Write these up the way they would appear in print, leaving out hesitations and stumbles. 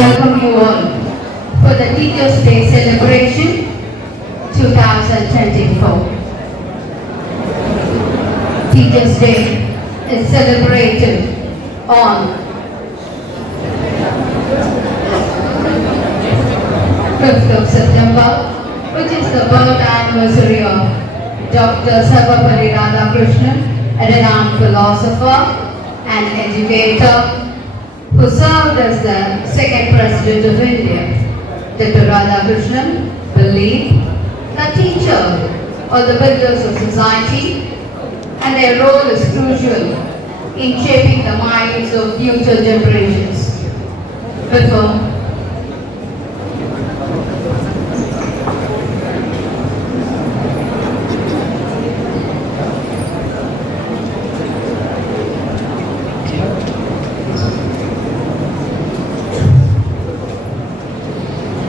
welcome you all for the Teachers' Day celebration 2024. Teachers' Day is celebrated on 5th of September, which is the birth anniversary of Dr. Sarvepalli Radhakrishnan, a renowned philosopher and educator who served as the second President of India. Dr. Radhakrishnan believed that teachers are the builders of society and their role is crucial in shaping the minds of future generations.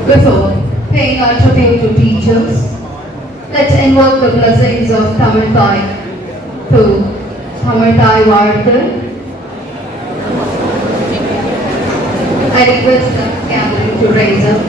Before paying our tribute to teachers, let's invoke the blessings of Tamil Thai to Tamil Thai Varthu. I request the gathering to raise up.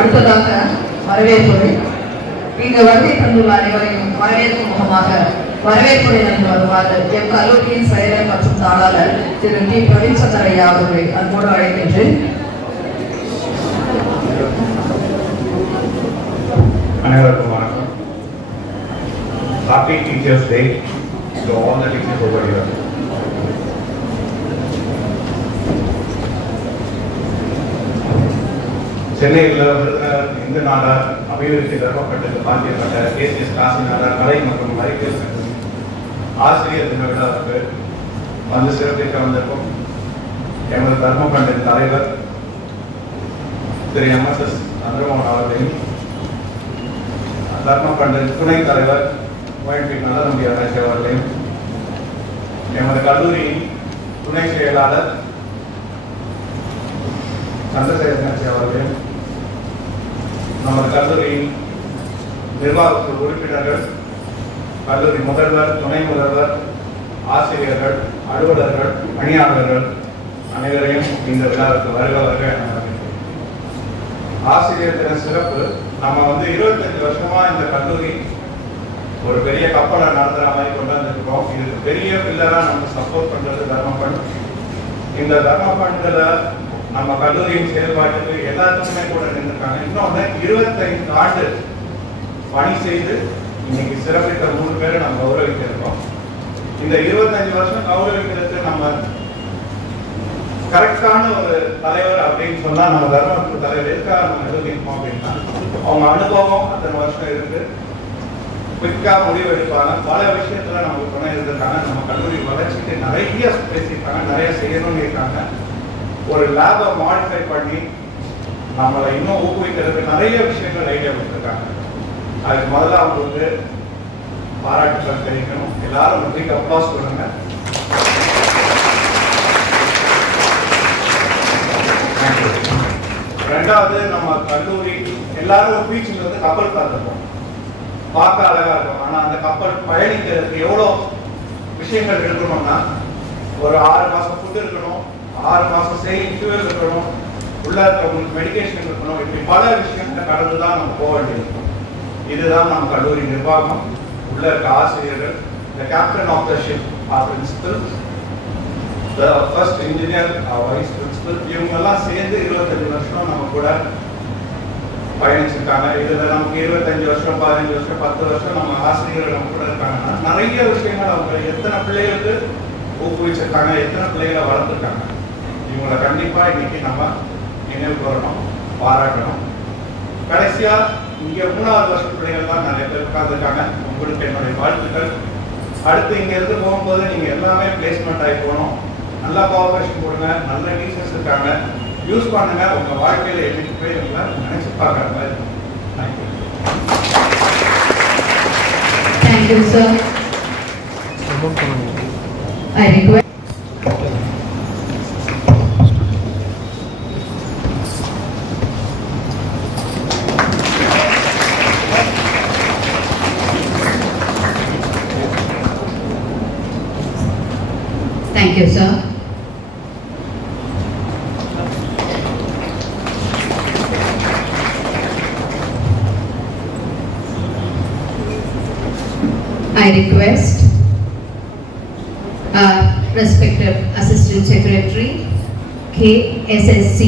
அடுத்ததாக வரவேற்புரை. இங்கு வருகை தந்துள்ள அனைவரையும் வரவேற்கும் முகமாக வரவேற்புரை நன்றி வருமாறு எம் கல்லூரியின் செயலர் மற்றும் தாளாளர் திரு டி பிரவீன் சந்திர ஐயா அவர்களை அன்போடு அழைக்கின்றேன். அனைவருக்கும் வணக்கம். Happy Teachers' Day to all the teachers over here. சென்னையில் இந்து நாடார் அபிவிருத்தி தர்மப்பட்டது பாண்டியப்பட்ட கேசிஎஸ் காசிநாடார் கலை மற்றும் அறிவியல் ஆசிரியர் தின விழாவுக்கு வந்து சிறப்பிக்க வந்திருக்கும் எமது தர்மபண்டின் தலைவர் திரு எம்எஸ்எஸ் சந்திரமோகன் அவர்களையும் தர்மபண்டின் துணைத் தலைவர் ONP நலனுடைய அமைச்சர் அவர்களையும் எமது கல்லூரியின் துணை செயலாளர் சந்திரசேகர் அவர்களையும் நமது கல்லூரியின் நிர்வாக உறுப்பினர்கள், கல்லூரி முதல்வர், துணை முதல்வர், ஆசிரியர்கள், அலுவலர்கள், பணியாளர்கள் அனைவரையும் இந்த விழாவுக்கு வருக ஆசிரியர் தின சிறப்பு. நம்ம 25 வருஷமா இந்த கல்லூரி ஒரு பெரிய கப்பலை நடத்துற மாதிரி கொண்டு வந்துருக்கோம். இதுக்கு பெரிய பில்லரா நம்ம சப்போர்ட் பண்றது தர்மபண்ட். இந்த தர்மபண்ட்ல நம்ம கல்லூரியின் செயல்பாட்டுக்கு எல்லாத்துக்குமே கூட நின்றுருக்காங்க. இன்னொன்று 25 ஆண்டு பணி செய்து இன்னைக்கு சிறப்பித்த 3 பேரை நம்ம கௌரவிக்க இருக்கோம். இந்த 25 வருஷம் கௌரவிக்கிறதுக்கு நம்ம கரெக்டான ஒரு தலைவர் அப்படின்னு சொன்னா நம்ம தர்மபுரி தலைவர் எதுக்காக நம்ம நிரூபிப்போம் அப்படின்னா அவங்க அனுபவம் அத்தனை வருஷம் இருக்கு, குயிக்கா முடிவு எடுப்பாங்க, பல விஷயத்துல நமக்கு துணை இருந்திருக்காங்க. நம்ம கல்லூரி வளர்ச்சிக்கு நிறைய பேசியிருக்காங்க, நிறைய செய்யணும்னு இருக்காங்க. ஒரு லேபை மாடிஃபை பண்ணி நம்மளை இன்னும் ஊக்குவிக்கிறதுக்கு நிறைய விஷயங்கள் ஐடியா கொடுத்துருக்காங்க. அதுக்கு முதல்ல அவங்களுக்கு பாராட்டுகள் தெரிவிக்கணும். எல்லாரும் நன்றிக்கு அப்ளாஸ் கொடுங்க. ரெண்டாவது நம்ம கல்லூரி எல்லாரும் பீச்சுக்கு வந்து கப்பல் பார்த்துருப்போம், பார்க்க அழகா இருக்கும். ஆனா அந்த கப்பல் பயணிக்கிறதுக்கு எவ்வளோ விஷயங்கள் இருக்கணும்னா, ஒரு 6 மாசம் ஃபுட் இருக்கணும், 6 மாசம் சேவிங் ஃபியூல் இருக்கணும், உள்ள இருக்கவங்களுக்கு மெடிக்கேஷன் இருக்கணும். இப்படி பல விஷயங்களை கடந்து தான் நம்ம போக வேண்டியிருக்கும். இதுதான் நம்ம கல்லூரி நிர்வாகம், உள்ள இருக்க ஆசிரியர்கள், the captain of the ship, our principal, the first engineer, our vice principal, இவங்கெல்லாம் சேர்ந்து 25 வருஷம் நம்ம கூட பயணிச்சிருக்காங்க. இதுல நமக்கு 25 வருஷம் 15 வருஷம் 10 வருஷம் நம்ம ஆசிரியர்கள் நம்ம கூட இருக்காங்கன்னா நிறைய விஷயங்கள் அவங்க எத்தனை பிள்ளைகளுக்கு ஊக்குவிச்சிருக்காங்க, எத்தனை பிள்ளைகளை வளர்த்துருக்காங்க. இவங்களை கண்டிப்பா இன்னைக்கு நம்ம நினைவு கூறணும், பாராட்டணும். கடைசியா இங்க 3வது வருஷ பிள்ளைகள் தான் நிறைய பேர் உட்கார்ந்துருக்காங்க. உங்களுக்கு என்னுடைய வாழ்த்துக்கள். அடுத்து இங்க இருந்து போகும்போது நீங்க எல்லாமே பிளேஸ்மெண்ட் ஆகி போகணும். நல்லா கோஆபரேஷன் கொடுங்க, நல்ல டீச்சர்ஸ் இருக்காங்க, யூஸ் பண்ணுங்க. உங்க வாழ்க்கையில என்னைக்கு போய் நினைச்சு பார்க்குற மாதிரி. Thank you. Thank you, sir. I request. Thank you, sir. I request respective Assistant Secretary KSSC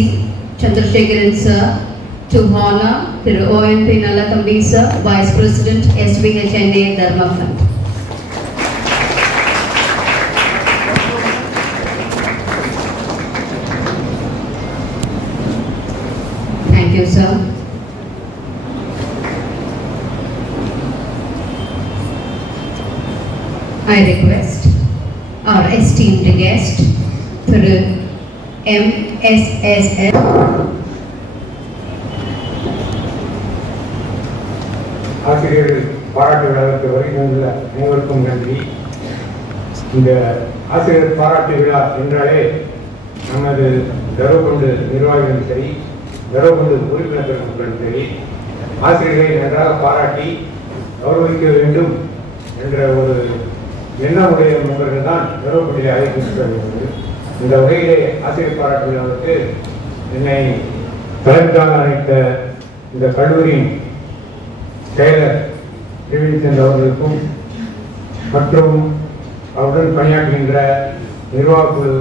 Chandrasekharan sir to honor Thiru OMP Nallathambi sir, Vice President SVHNA Dharma Fund. Thank you, sir. I request our esteemed guest for MSSL. ஆசிரியர்கள் பாராட்டு விழாவுக்கு வருகின்ற அனைவருக்கும் நன்றி. இந்த ஆசிரியர் பாராட்டு விழா என்றாலே நமது தர்மகுண்டு நிர்வாகிகளும் சரி, தர்மகுண்டு உறுப்பினர்களும் சரி, ஆசிரியர்களை நன்றாக பாராட்டி கௌரவிக்க வேண்டும் என்ற ஒரு எண்ணமுடைய நண்பர்கள் தான் தர்மபுரியில் அழைக்கின்றது. இந்த வகையிலே ஆசிரியர் பாராட்டு விழாவுக்கு என்னை தலைமையாக அழைத்த இந்த கல்லூரியின் செயலர் திரிவின்சன் அவர்களுக்கும் மற்றும் அவருடன் பணியாற்றுகின்ற நிர்வாகக்குழு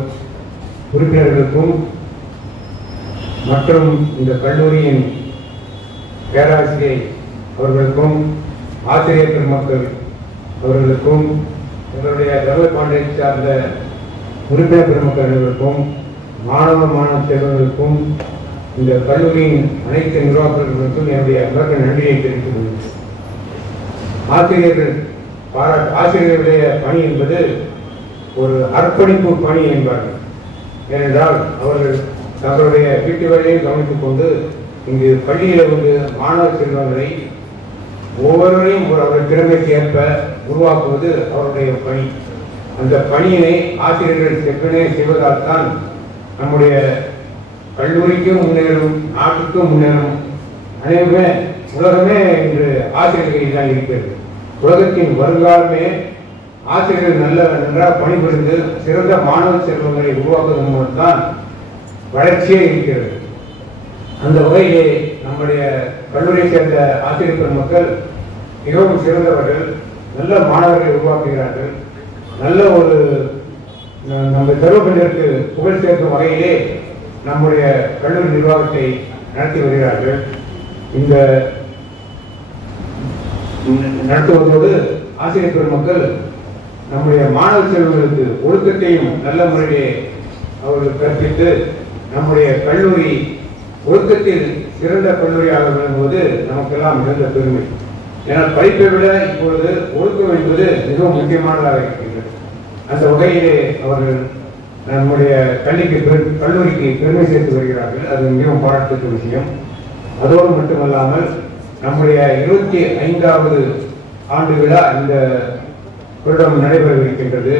உறுப்பினர்களுக்கும் மற்றும் இந்த கல்லூரியின் பேராசிரியை அவர்களுக்கும் ஆசிரியர் பெருமக்கள் அவர்களுக்கும் எங்களுடைய தர்ம காலேஜ் சார்ந்த உறுப்பினர் பெருமக்கள் அனைவருக்கும் மாணவ செல்வர்களுக்கும் இந்த கல்லூரியின் அனைத்து நிர்வாகர்களுக்கும் என்னுடைய அன்பற்ற நன்றியை தெரிவித்துக் கொள்கிறேன். ஆசிரியர்களுடைய பணி என்பது ஒரு அர்ப்பணிப்பு பணி என்பார்கள். ஏனென்றால் அவர்கள் தங்களுடைய வீட்டு வேலையை கவனித்துக் கொண்டு இங்கு பள்ளியில் வந்து மாணவ செல்வங்களை ஒவ்வொருவரையும் அவருடைய திறமைக்கு ஏற்ப உருவாக்குவது அவருடைய பணி. அந்த பணியினை ஆசிரியர்கள் செவ்வனே செய்வதால் தான் நம்முடைய கல்லூரிக்கும் முன்னேறும், நாட்டுக்கும் முன்னேறும். அனைவருமே உலகமே இன்று ஆசிரியர்கள் தான் இருக்கிறது. உலகத்தின் வருங்காலமே ஆசிரியர்கள் நன்றாக பணிபுரிந்து சிறந்த மாணவ செல்வங்களை உருவாக்குவதன் மூலம்தான் வளர்ச்சியே இருக்கிறது. அந்த வகையிலே நம்முடைய கல்லூரியை சேர்ந்த ஆசிரியர் பெருமக்கள் மிகவும் சிறந்தவர்கள், நல்ல மாணவர்களை உருவாக்குகிறார்கள். நல்ல ஒரு நம்ம தர்மபுரிக்கு புகழ் சேர்க்கும் வகையிலே நம்முடைய கல்லூரி நிர்வாகத்தை நடத்தி வருகிறார்கள். இந்த நடத்துவதோடு ஆசிரியர் பெருமக்கள் நம்முடைய மாணவ செல்வங்களுக்கு ஒழுக்கத்தையும் நல்ல முறையிலே அவர்கள் கற்பித்து நம்முடைய கல்லூரி ஒழுக்கத்தில் சிறந்த கல்லூரியாக விளங்குவது நமக்கெல்லாம் மிகுந்த பெருமை. ஏன்னால் படிப்பை விட இப்பொழுது ஒழுக்கம் என்பது மிகவும் முக்கியமானதாக இருக்கின்றது. அந்த வகையிலே அவர்கள் நம்முடைய கல்லூரிக்கு பெருமை சேர்த்து வருகிறார்கள். அது மிகவும் பாராட்டத்தக்க விஷயம். அதோடு மட்டுமல்லாமல் நம்முடைய 25வது ஆண்டு விழா இந்த வருடம் நடைபெறவிருக்கின்றது.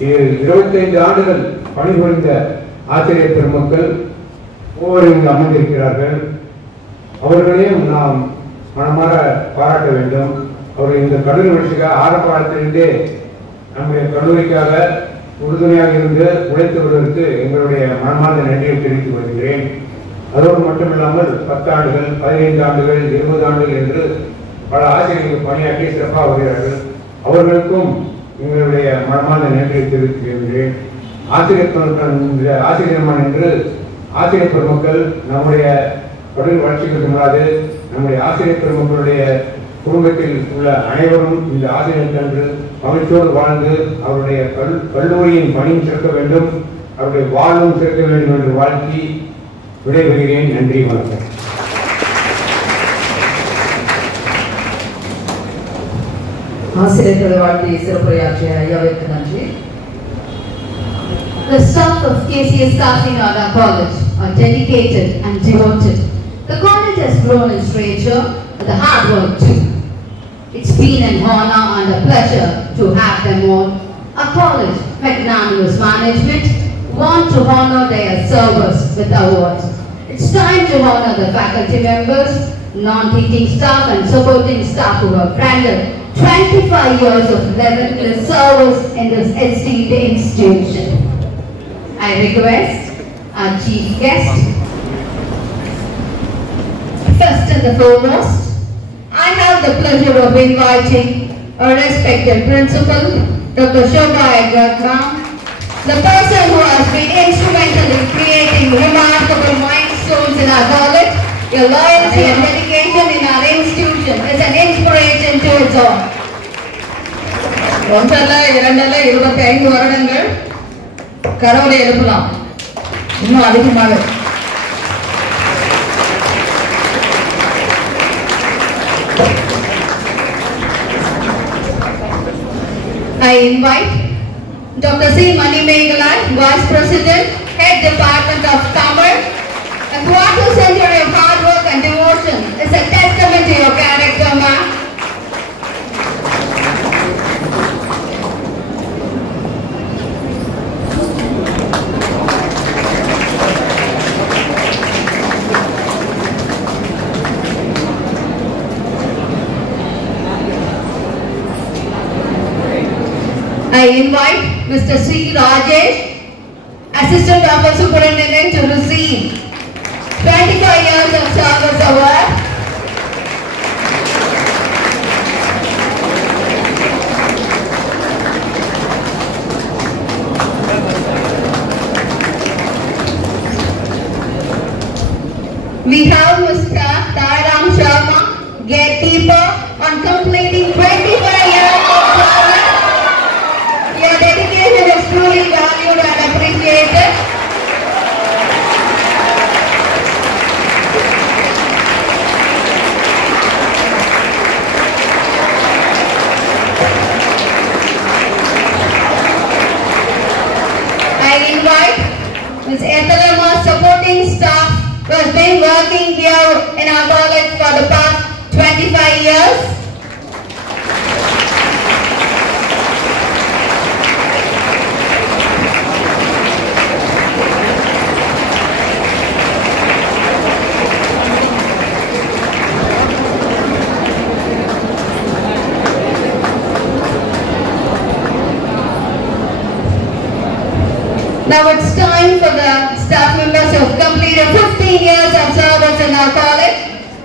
25 ஆண்டுகள் பணிபுரிந்த ஆசிரியர் பெருமக்கள் ஒவ்வொரு இங்கு அமர்ந்திருக்கிறார்கள். அவர்களையும் நாம் மனமாற பாராட்ட வேண்டும். அவர்கள் இந்த கல்லூரி வளர்ச்சிக்காக ஆரம்ப காலத்திலிருந்தே நம்முடைய கல்லூரிக்காக உறுதுணையாக இருந்து உழைத்து வருவதற்கு எங்களுடைய மனமார்ந்த நன்றியை தெரிவித்து வருகிறேன். அதோடு மட்டுமில்லாமல் 10 ஆண்டுகள், 15 ஆண்டுகள், 20 ஆண்டுகள் என்று பல ஆசிரியர்கள் பணியாற்றி சிறப்பாக வருகிறார்கள். அவர்களுக்கும் எங்களுடைய மனமார்ந்த நன்றியை தெரிவித்து வருகிறேன். ஆசிரியர் என்று ஆசிரியர் பெருமக்கள் நம்முடைய கல்லூரி வளர்ச்சிக்கு சொல்லாது நம்முடைய ஆசிரியர் பெருமக்களுடைய குடும்பத்தில் உள்ள அனைவரும் இந்த ஆசிரியர் கன்று மகிழ்ச்சியோடு வாழ்ந்து அவருடைய கல்லூரியின் பணியும் சிறக்க வேண்டும், அவருடைய வாழ்வும் சிறக்க வேண்டும் என்று வாழ்த்தி விடைபெறுகிறேன். நன்றி, வணக்கம். ஆசிரியர்களை வாழ்த்தி சிறப்புரையாற்றிய ஐயாவிற்கு நன்றி. The staff of KCS Kakinada College are dedicated and devoted. The college has grown in stature with the hard work too. It's been an honor and a pleasure to have them all. Our college, magnanimous management, want to honor their service with awards. It's time to honor the faculty members, non-teaching staff and supporting staff who have rendered 25 years of relentless service in this esteemed institution. I request our chief guest. First and the foremost, I have the pleasure of inviting our respected principal, Dr. Shobha Edward, the person who has been instrumental in creating remarkable milestones in our college. Your loyalty and dedication in our institution is an inspiration to its own. 25 வருடங்கள் கரவலை எழுப்பலாம், இன்னும் அதிகமாக. I invite Dr. C. Manimegalan, Vice President, Head Department of Tamil. A quarter century of hard work and devotion is a testament to your character, ma'am. I invite Mr. C. Rajesh, Assistant Office Superintendent, to receive 25 years of service award. We have Mr. Tairam Sharma, gatekeeper, on completing 25 years of service. Your dedication is truly valued and appreciated. I invite Ms. Ethelama, supporting staff who has been working here in our college for the past 25 years. Now it's time for the staff members who have completed 15 years of service in our college.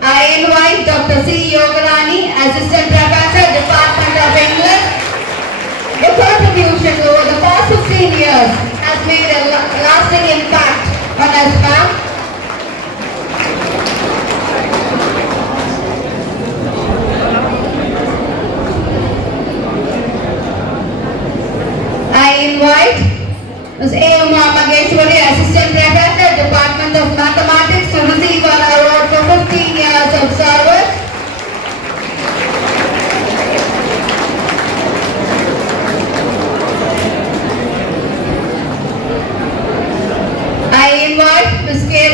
I invite Dr. C. Yogarani, Assistant Professor, Department of English. Your contribution over the past 15 years has made a lasting impact on us, ma'am. I invite Ms. A.M.R. Mageshwari, Assistant Professor, Department of Mathematics, to receive an award for 15 years of service. I invite Ms. K.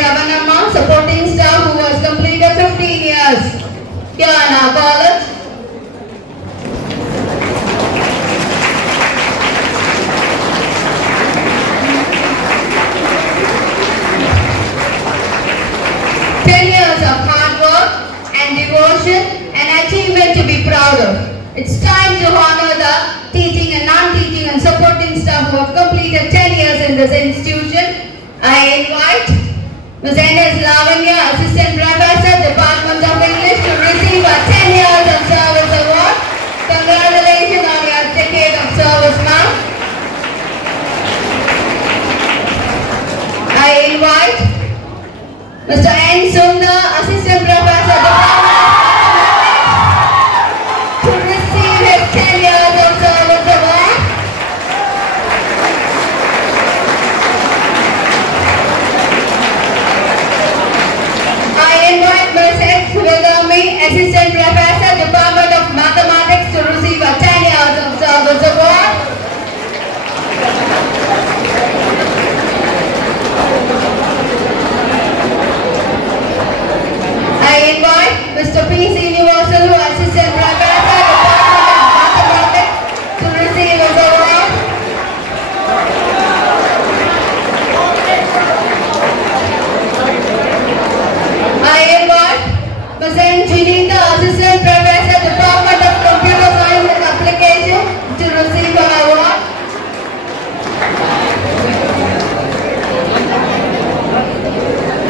and devotion, an achievement to be proud of. It's time to honor the teaching and non-teaching and supporting staff who have completed 10 years in this institution. I invite Ms. N.S. Lavanya, Assistant Professor, Department of English, to receive a 10 years of service award. Congratulations on your decade of service, ma'am. I invite Mr. N. Sundar, Assistant Professor, Department of Mathematics, to receive his 10 years of service award. I invite Ms. X. Vigami, Assistant Professor, Department of Mathematics, to receive a 10 years of service award. I invite Mr. P. Srinivasalu, Assistant Professor, Department of Mathematics, to receive his award. I invite Ms. N. Junita, Assistant Professor, Department of Computer Science and Application, to receive her award.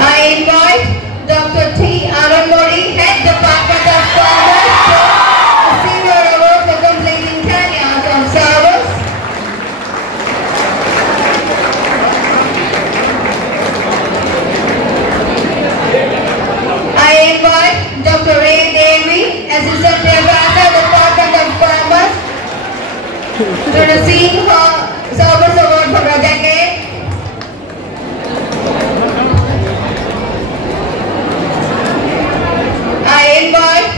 I invite Dr. T. Aramori, Head Department of Commerce, to receive her award for completing 10 years of service. I invite Dr. A. Devi, Assistant Professor, Department of Commerce, to receive her service award for a decade. I invite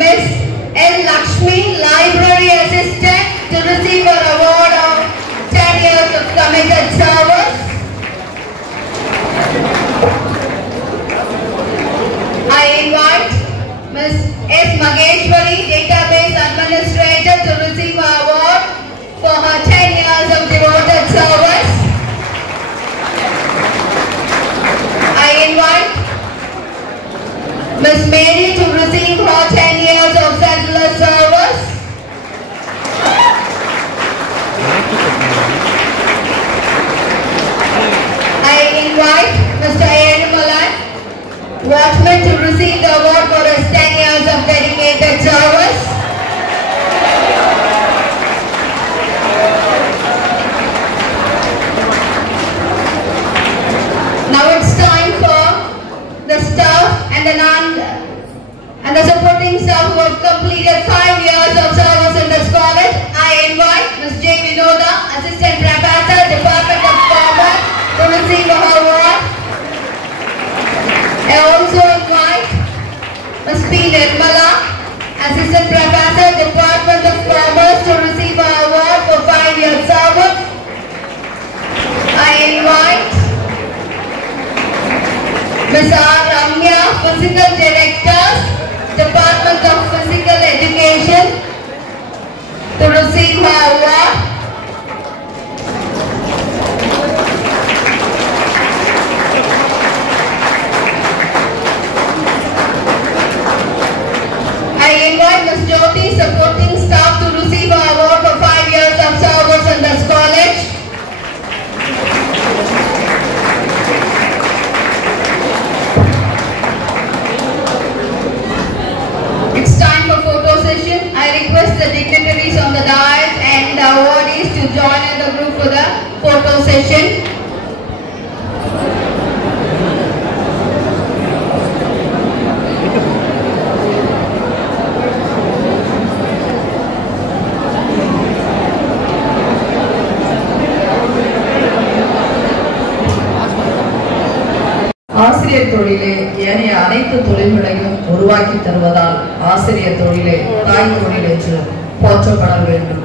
Ms. L. Lakshmi, Library Assistant, to receive her award of 10 years of committed service. I invite Ms. S. Mageshwari, Database Administrator, to receive her award for her 10 years of devoted service. I invite Ms. Mary to receive her 10 years of selfless service. I invite Mr. Ayedumalan, Watchman, to receive the award for his 10 years of dedicated service. Now it's time for the staff and the supporting staff who have completed 5 years of service in this college. I invite Ms. J. Vinoda, Assistant Professor, Department of Commerce, to receive her award. I also invite Ms. P. Nirmala, Assistant Professor, Department of Commerce, to receive her award for 5 years service. I invite Ms. R. Ramya, Physical Director, Department of Physical Education, to receive her award. I invite Ms. Jyoti, supporting staff, to receive her award for 5 years of service in this college. It's time for photo session. I request the dignitaries on the dais and the awardees to join in the group for the photo session. ஆசிரியர் தொழிலே ஏனைய அனைத்து தொழில்களையும் உருவாக்கி தருவதால் ஆசிரியர் தொழிலே தாய் தொழில் என்று போற்றப்பட வேண்டும்.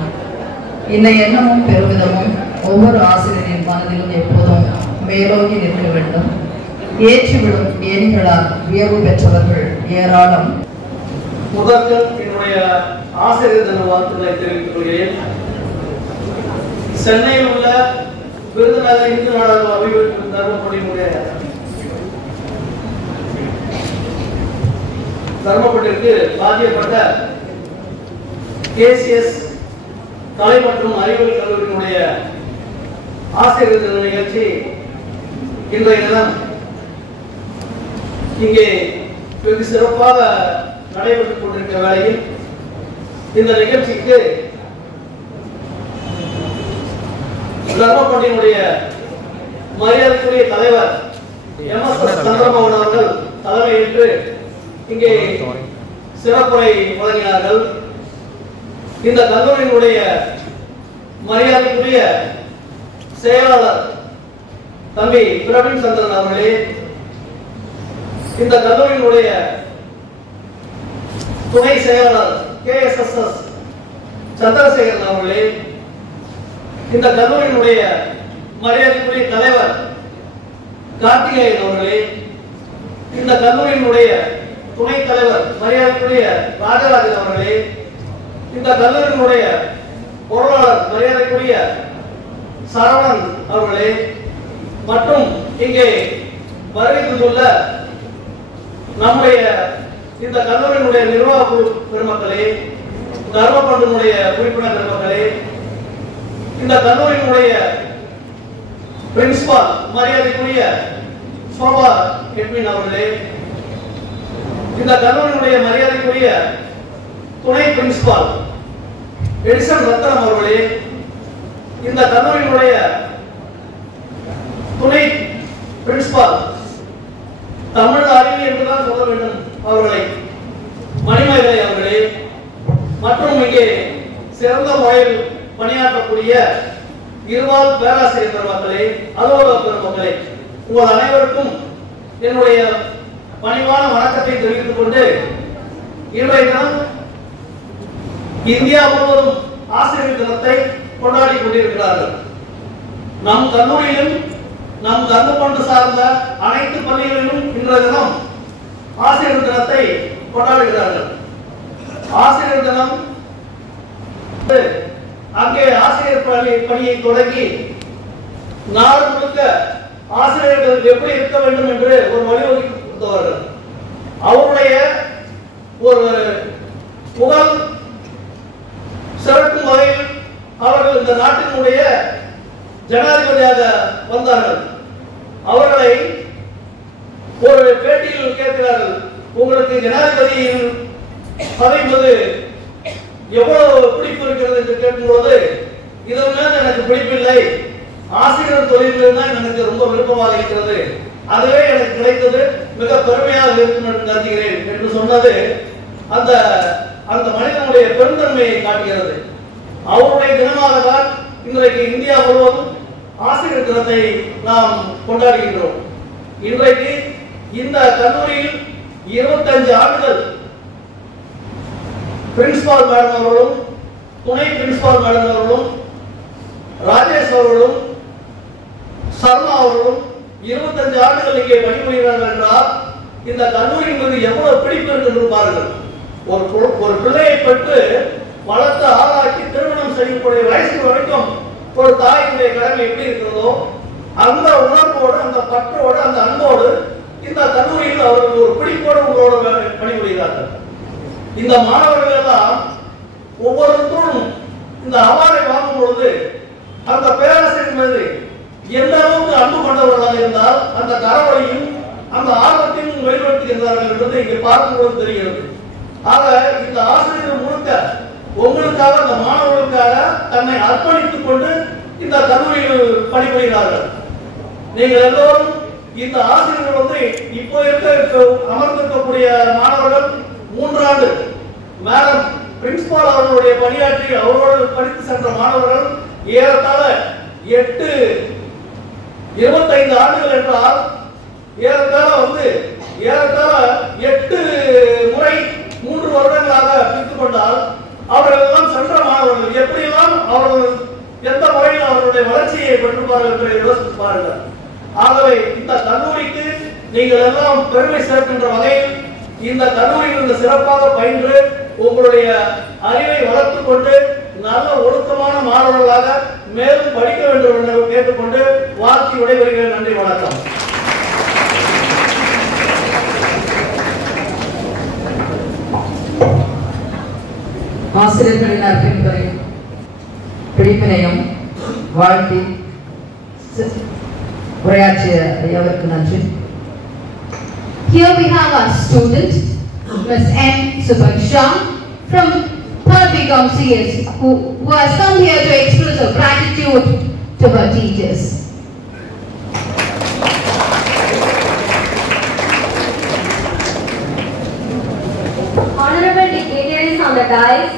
இந்த எண்ணமும் பெருமிதமும் ஒவ்வொரு ஆசிரியரின் மனதிலும் எப்போதும் மேலோங்கி நிற்க வேண்டும். ஏற்றிவிடும் ஏணிகளால் வியர்வு பெற்றவர்கள் ஏராளம். முதற்கண் என்னுடைய ஆசிரியர் தின வாழ்த்துக்களை தெரிவித்துக் கொள்கிறேன். சென்னையில் உள்ள விருதுநகர் இந்து நாடக அபிவிருத்தி தருமபுரியினுடைய தர்மபுரிக்கு பாதிக்கப்பட்ட கேசிஎஸ் கலை மற்றும் அறிவியல் கல்லூரியினுடைய ஆசிரியர் தின நிகழ்ச்சி இன்றைய தினம் இங்கே வெகு சிறப்பாக நடைபெற்றுக் கொண்டிருக்கிற வேளையில் இந்த நிகழ்ச்சிக்கு தர்மபுரியினுடைய மரியாதைக்குரிய தலைவர் எம்.எஸ். சந்திரமோகன் அவர்கள் தலைமையேற்று இங்கே சிறப்புரை வழங்கினார்கள். இந்த கல்லூரியினுடைய மரியாதைக்குரிய செயலாளர் தம்பி பிரவீன் சந்திரன் அவர்களே, இந்த கல்லூரியினுடைய துணை செயலாளர் KSSS சந்திரசேகரன் அவர்களே, இந்த கல்லூரியினுடைய மரியாதைக்குரிய தலைவர் கார்த்திகேயன் அவர்களே, இந்த கல்லூரியினுடைய துணை தலைவர் மரியாதைக்குரிய ராஜராஜன் அவர்களே, இந்த கல்லூரியினுடைய பொருளாளர் மரியாதைக்குரிய சரவணன் அவர்களே, மற்றும் இங்கே வருகை தந்துள்ள நம்முடைய இந்த கல்லூரியினுடைய நிர்வாக குழு பெருமக்களே, தர்மபுரியினுடைய உறுப்பினர் பெருமக்களே, இந்த கல்லூரியினுடைய பிரின்சிபால் மரியாதைக்குரிய சோபா எட்வின் அவர்களே, இந்த கல்லூரியினுடைய மரியாதைக்குரிய துணை பிரின்சிபால் எடிசன் ரத்னம் அவர்களே, இந்த கல்லூரியினுடைய துணை பிரின்சிபால் தமிழ் அறிவியல் என்றுதான் சொல்ல வேண்டும் அவர்களை மணிமேகலை அவர்களே, மற்றும் இங்கே சிறந்த முறையில் பணியாற்றக்கூடிய இருவால் பேராசிரியர் பெருமக்களே, அலுவலக பெருமக்களே, உங்கள் அனைவருக்கும் என்னுடைய பணிவான வணக்கத்தை தெரிவித்துக் கொண்டு இன்றைய தினம் இந்தியா முழுவதும் ஆசிரியர் தினத்தை கொண்டாடி கொண்டிருக்கிறார்கள். நம் கல்லூரியிலும் நம் தர்மபுரி சார்ந்த அனைத்து பள்ளிகளிலும் இன்றைய தினம் ஆசிரியர் தினத்தை கொண்டாடுகிறார்கள். ஆசிரியர் தினம் அங்கே ஆசிரியர் பணியை தொடங்கி நாடு முழுக்க ஆசிரியர்கள் எப்படி இருக்க வேண்டும் என்று ஒரு வழிவகுத்து கொடுத்தவர்கள். அவருடைய ஒரு புகழ் சிறக்கும் வகையில் அவர்கள் இந்த நாட்டினுடைய ஜனாதிபதியாக வந்தார்கள். அவர்களை ஒரு பேட்டியில் கேட்கிறார்கள், உங்களுக்கு ஜனாதிபதியின் பதவி எவ்வளவு பிடிப்பு இருக்கிறது என்று கேட்கும்போது, இதன் மேல் எனக்கு பிடிப்பில்லை, ஆசிரியர் தொழிலில் தான் எனக்கு ரொம்ப விருப்பமாக இருக்கிறது, அதுவே எனக்கு கிடைத்தது மிக பெருமையாக இருக்கும் என்று கருதுகிறேன் என்று சொன்னது அந்த அந்த மனிதனுடைய பெருந்தன்மையை காட்டுகிறது. அவருடைய தினமாக தான் இன்றைக்கு இந்தியா முழுவதும் ஆசிரியர் தினத்தை நாம் கொண்டாடுகின்றோம். இன்றைக்கு இந்த கல்லூரியில் 25 ஆண்டுகள் பிரின்சிபால் மேடம் அவர்களும் துணை பிரின்சிபால் மேடம் அவர்களும் ராஜேஷ் அவர்களும் சர்மா அவர்களும் 25 ஆண்டுகள் இங்கே பணிபுரிகிறார்கள் என்றால் இந்த கல்லூரியின் மீது எவ்வளவு பிடிப்பு என்று பாருங்கள். ஒரு பிள்ளையை பெற்று வளர்த்து ஆளாக்கி திருமணம் செய்யக்கூடிய வயசு வரைக்கும் ஒரு தாயினுடைய கடமை எப்படி இருக்கிறதோ அந்த உணர்வோடு, அந்த பற்றோடு, அந்த அன்போடு இந்த கல்லூரியில் அவர்கள் ஒரு பிடிப்போடு உங்களோட பணிபுரிகிறார்கள். இந்த மாணவர்கள் எல்லாம் ஒவ்வொருத்தரும் இந்த அவார்டை வாங்கும் பொழுது அந்த பேராசிரியர் மீது எந்த அளவுக்கு அன்பு கொண்டவர்களாக இருந்தால் அந்த கரவழியும் அந்த ஆர்வத்தையும் வெளிப்படுத்துகின்றார்கள் என்பது இங்கே பார்க்கும்போது தெரிகிறது. ஆக இந்த ஆசிரியர் முழுக்க உங்களுக்காக, அந்த மாணவர்களுக்காக தன்னை அர்ப்பணித்துக் கொண்டு இந்த கல்லூரியில் பணிபுரிகிறார்கள். நீங்கள் எல்லோரும் இந்த ஆசிரியர்கள் இப்போ அமர்ந்திருக்கக்கூடிய மாணவர்கள் 3 ஆண்டு மேடம் பிரின்சிபால் அவர்களுடைய பணியாற்றி அவரோடு படித்து சென்ற மாணவர்கள் ஏறத்தாழ 25 ஆண்டுகள் என்றால் ஏறத்தாழ 8 முறை 3 வருடங்களாக பிரித்துக் கொண்டால் அவர்கள் எல்லாம் சென்ற மாணவர்கள் எப்படியெல்லாம் அவர்கள் எந்த முறையில் அவர்களுடைய வளர்ச்சியை பெற்றுப்பார்கள் என்று யோசித்து பாருங்கள். ஆகவே இந்த கல்லூரிக்கு நீங்கள் எல்லாம் பெருமை சேர்க்கின்ற வகையில் இந்த கல்லூரியில் சிறப்பாக பயின்று உங்களுடைய அறிவை வளர்த்துக் கொண்டு நல்ல ஒழுக்கமான மாணவர்களாக மேலும் படிக்க வேண்டும் என்று கேட்டுக்கொண்டு வாழ்த்தி விடைபெறுகிறேன். நன்றி, வணக்கம். ஆசிரியர்களின் அர்ப்பணிப்பையும் பிடிப்பினையும் வாழ்த்தி உரையாற்றிய ஐயாவிற்கு நன்றி. Here we have our student, Ms. M. Subaksha from 3rd BCom CS, who has come here to express her gratitude to her teachers. Honorable dignitaries on the dais,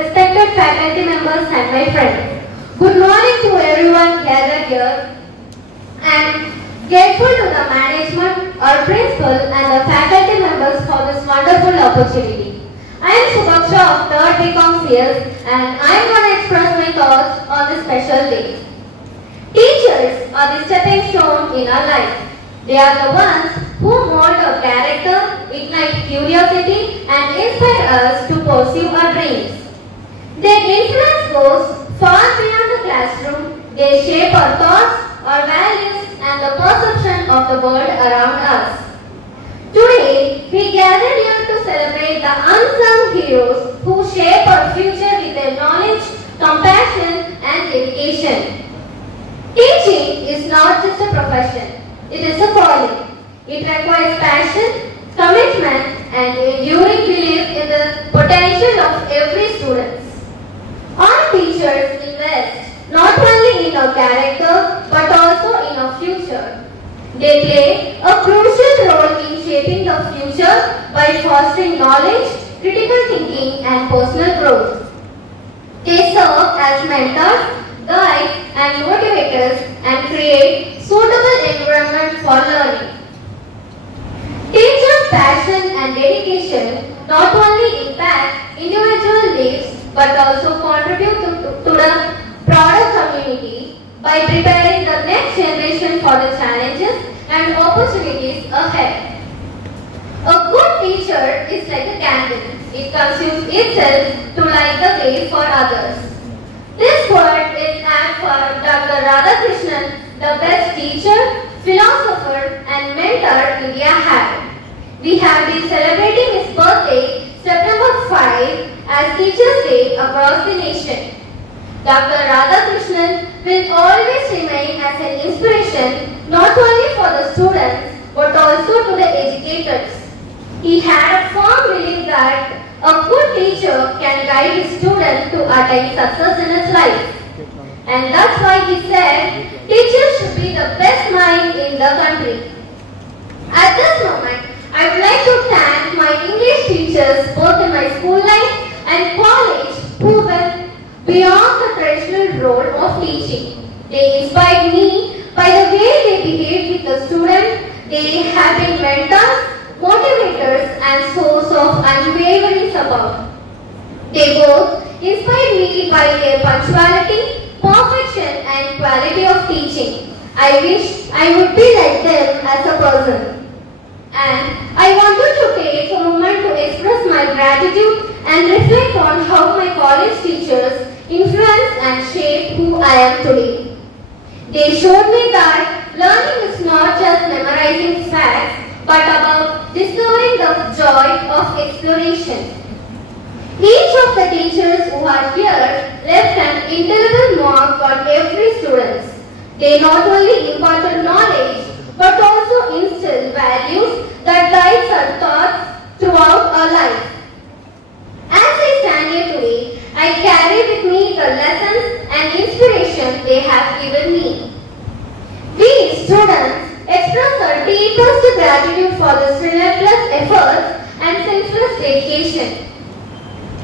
respected faculty members and my friends, good morning to everyone gathered here. I am grateful to the management, our principal and the faculty members for this wonderful opportunity. I am Subaksha of 3rd BCom CS and I am going to express my thoughts on this special day. Teachers are the stepping stone in our life. They are the ones who mold our character, ignite curiosity and inspire us to pursue our dreams. Their influence goes far beyond the classroom. They shape our thoughts, our values and the perception of the world around us. Today, we gather here to celebrate the unsung heroes who shape our future with their knowledge, compassion and dedication. Teaching is not just a profession, it is a calling. It requires passion, commitment and enduring belief in the potential of every student. Our teachers invest not only in our character but also in our future. They play a crucial role in shaping the future by fostering knowledge, critical thinking and personal growth. They serve as mentors, guides and motivators and create suitable environment for learning. Teachers' passion and dedication not only impact individual lives but also contribute to the broader community by preparing the next generation for the challenges and opportunities ahead. A good teacher is like a candle. It consumes itself to light the way for others. This word is named for Dr. Radhakrishnan, the best teacher, philosopher and mentor India had. We have been celebrating his birthday September 5 as Teachers' Day across the nation. Dr. Radhakrishnan will always remain as an inspiration not only for the students but also to the educators. He had a firm belief that a good teacher can guide his student to attain success in his life. And that's why he said, teachers should be the best mind in the country. At this moment, I would like to thank my English teachers both in my school life and college who went beyond the traditional role of teaching. They inspired me by the way they behaved with the student. They have been mentors, motivators and source of unwavering support. They both inspired me by their punctuality, perfection and quality of teaching. I wish I would be like them as a person. And I wanted to take a moment to express my gratitude and reflect on how my college teachers influenced and shaped who I am today. They showed me that learning is not just memorizing facts but about discovering the joy of exploration. Each of the teachers who are here left an indelible mark on every student. They not only imparted knowledge but also instilled values that guide our thoughts throughout our life. As I stand here today, I carry with me the lessons and inspiration they have given me. We students express our deepest gratitude for this relentless efforts and selfless dedication.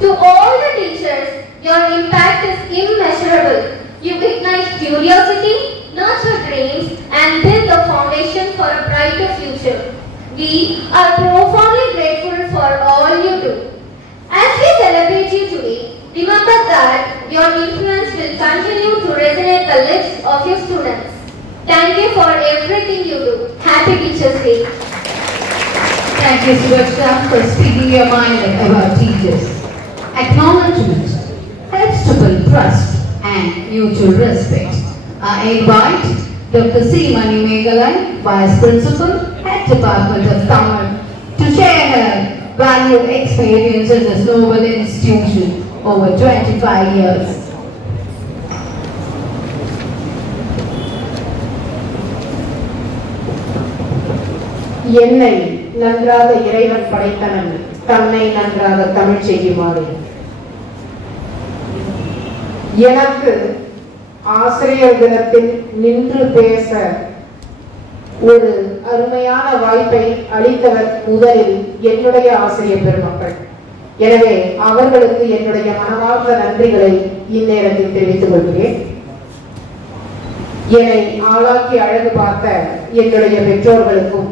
To all the teachers, your impact is immeasurable. You ignite curiosity, nurture dreams, and build the foundation for a brighter future. We are profoundly grateful for all you do. As we celebrate you today, remember that your influence will continue to resonate the lips of your students. Thank you for everything you do. Happy Teachers' Day. Thank you, Subaksha, for speaking your mind about teachers. Acknowledgement helps to build trust and mutual respect. I invite Dr. C. Mani Meghalai, Vice Principal, Head Department of Tamil, to share her valued experience in this noble institution. over 25 years. என்னை நன்றாக இறைவன் படைத்தனன், தன்னை நன்றாக தமிழ் செய்யுமாறு. எனக்கு ஆசிரியர் தினத்தில் நின்று பேச ஒரு அருமையான வாய்ப்பை அளித்தவர் முதலில் என்னுடைய ஆசிரியர் பெருமக்கள். எனவே அவர்களுக்கு என்னுடைய மனமார்ந்த நன்றிகளை இந்நேரத்தில் தெரிவித்துக் கொள்கிறேன். என்னை ஆளாக்கி அழகு பார்த்த என்னுடைய பெற்றோர்களுக்கும்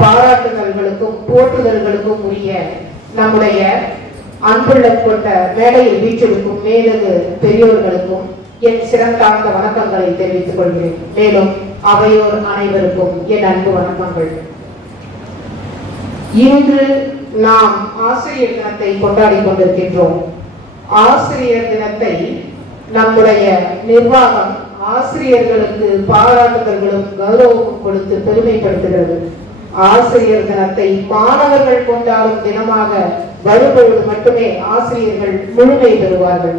பாராட்டுதல்களுக்கும் போற்றுதல்களுக்கும் உரிய நம்முடைய அன்புள்ளம் கொண்ட மேடையில் வீற்றிருக்கும் மேலகு பெரியோர்களுக்கும் என் சிறந்தார்ந்த வணக்கங்களை தெரிவித்துக் கொள்கிறேன். மேலும் அவையோர் அனைவருக்கும் என் அன்பு வணக்கங்கள். இன்று நாம் ஆசிரியர் தினத்தை கொண்டாடி கொண்டிருக்கின்றோம். ஆசிரியர் தினத்தை நம்முடைய நிர்வாகம் ஆசிரியர்களுக்கு பாராட்டுதல்களும் கௌரவமும் கொடுத்து பெருமைப்படுத்துகிறது. ஆசிரியர் தினத்தை மாணவர்கள் கொண்டாடும் தினமாக வரும்பொழுது மட்டுமே ஆசிரியர்கள் முழுமை பெறுவார்கள்.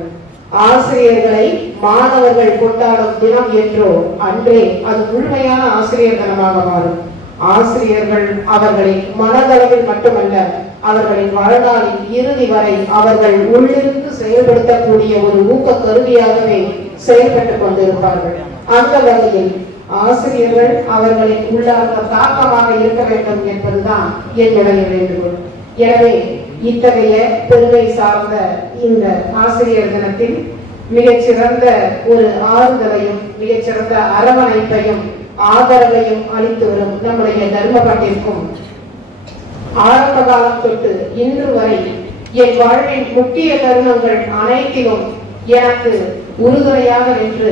ஆசிரியர்களை மாணவர்கள் கொண்டாடும் தினம் என்றோ அன்றே அது முழுமையான ஆசிரியர் தினமாக மாறும். ஆசிரியர்கள் அவர்களின் மனதளவில் மட்டுமல்ல, அவர்களின் வாழ்நாளின் இறுதி வரை அவர்கள் உள்ளிருந்து செயல்படுத்தக்கூடிய ஒரு ஊக்க கருவியாகவே செயல்பட்டுக் கொண்டிருப்பார்கள். அந்த வகையில் ஆசிரியர்கள் அவர்களின் உள்ளார்ந்த தாக்கமாக இருக்க வேண்டும் என்பதுதான் என்னுடைய வேண்டுகோள். எனவே இத்தகைய பெருமை சார்ந்த இந்த ஆசிரியர் தினத்தில் மிகச்சிறந்த ஒரு ஆறுதலையும் மிகச்சிறந்த அரவணைப்பையும் ஆதரவையும் அளித்து வரும் நம்முடைய தர்மபாட்டிற்கும் ஆரம்ப காலம் தொட்டு இன்று வரை என் வாழ்வின் முக்கிய தருணங்கள் அனைத்திலும் எனக்கு உறுதுணையாக நின்று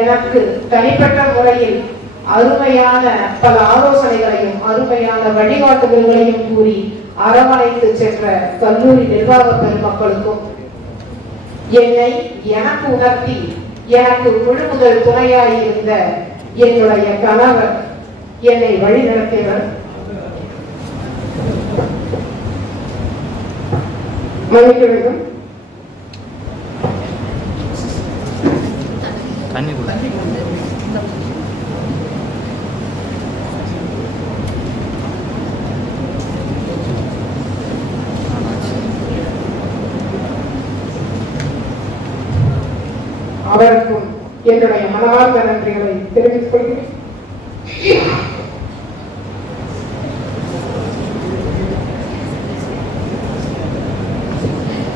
எனக்கு தனிப்பட்ட முறையில் அருமையான பல ஆலோசனைகளையும் அருமையான வழிகாட்டுதல்களையும் கூறி அரவணைத்து சென்ற கல்லூரி நிர்வாக பெருமக்களுக்கும் என்னை எனக்கு உணர்த்தி எனக்கு முழு முதல் துணையாய் இருந்த என்னுடைய கணவர், என்னை வழிநடத்தியவர் மன்னிக்க வேண்டும், அவருக்கும் என்னுடைய மனமார்ந்த நன்றிகளை தெரிவித்துக் கொள்கிறேன்.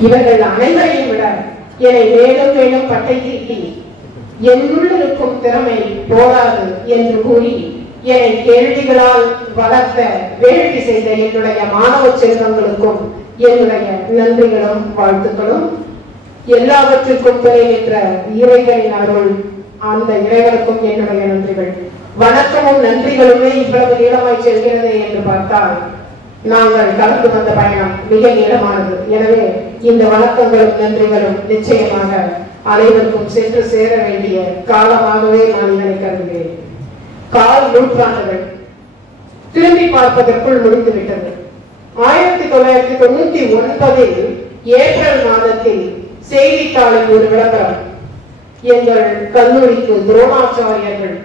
இவர்கள் அனைவரையும் விட என்னை மேலும் மேலும் பட்டை தீட்டி என்னுள் இருக்கும் திறமை போராது என்று கூறி என்னை கேள்விகளால் வளர்த்த வேள்வி செய்த என்னுடைய மாணவ செல்வங்களுக்கும் என்னுடைய நன்றிகளும் வாழ்த்துக்களும். எல்லாவற்றுக்கும் துணை நின்ற இறைவனின் அருள், அந்த இறைவனுக்கும் என்னுடைய நன்றிகள். வணக்கமும் நன்றிகளுமே இவ்வளவு நீளமாய் செல்கிறது என்று பார்த்தால் நாங்கள் கலந்து வந்த பயணம் மிக நீளமானது. எனவே இந்த வணக்கங்களும் நன்றிகளும் நிச்சயமாக அனைவருக்கும் சென்று சேர வேண்டிய காலமாகவே நான் இதனை கருதுகிறேன். கால் நூற்றாண்டுகள் திரும்பி பார்ப்பதற்குள் முடிந்துவிட்டது. 1999 ஏப்ரல் மாதத்தில் செய்தித்தாளில் ஒரு விளம்பரம், எங்கள் கல்லூரிக்கு துரோணாச்சாரியர்கள்,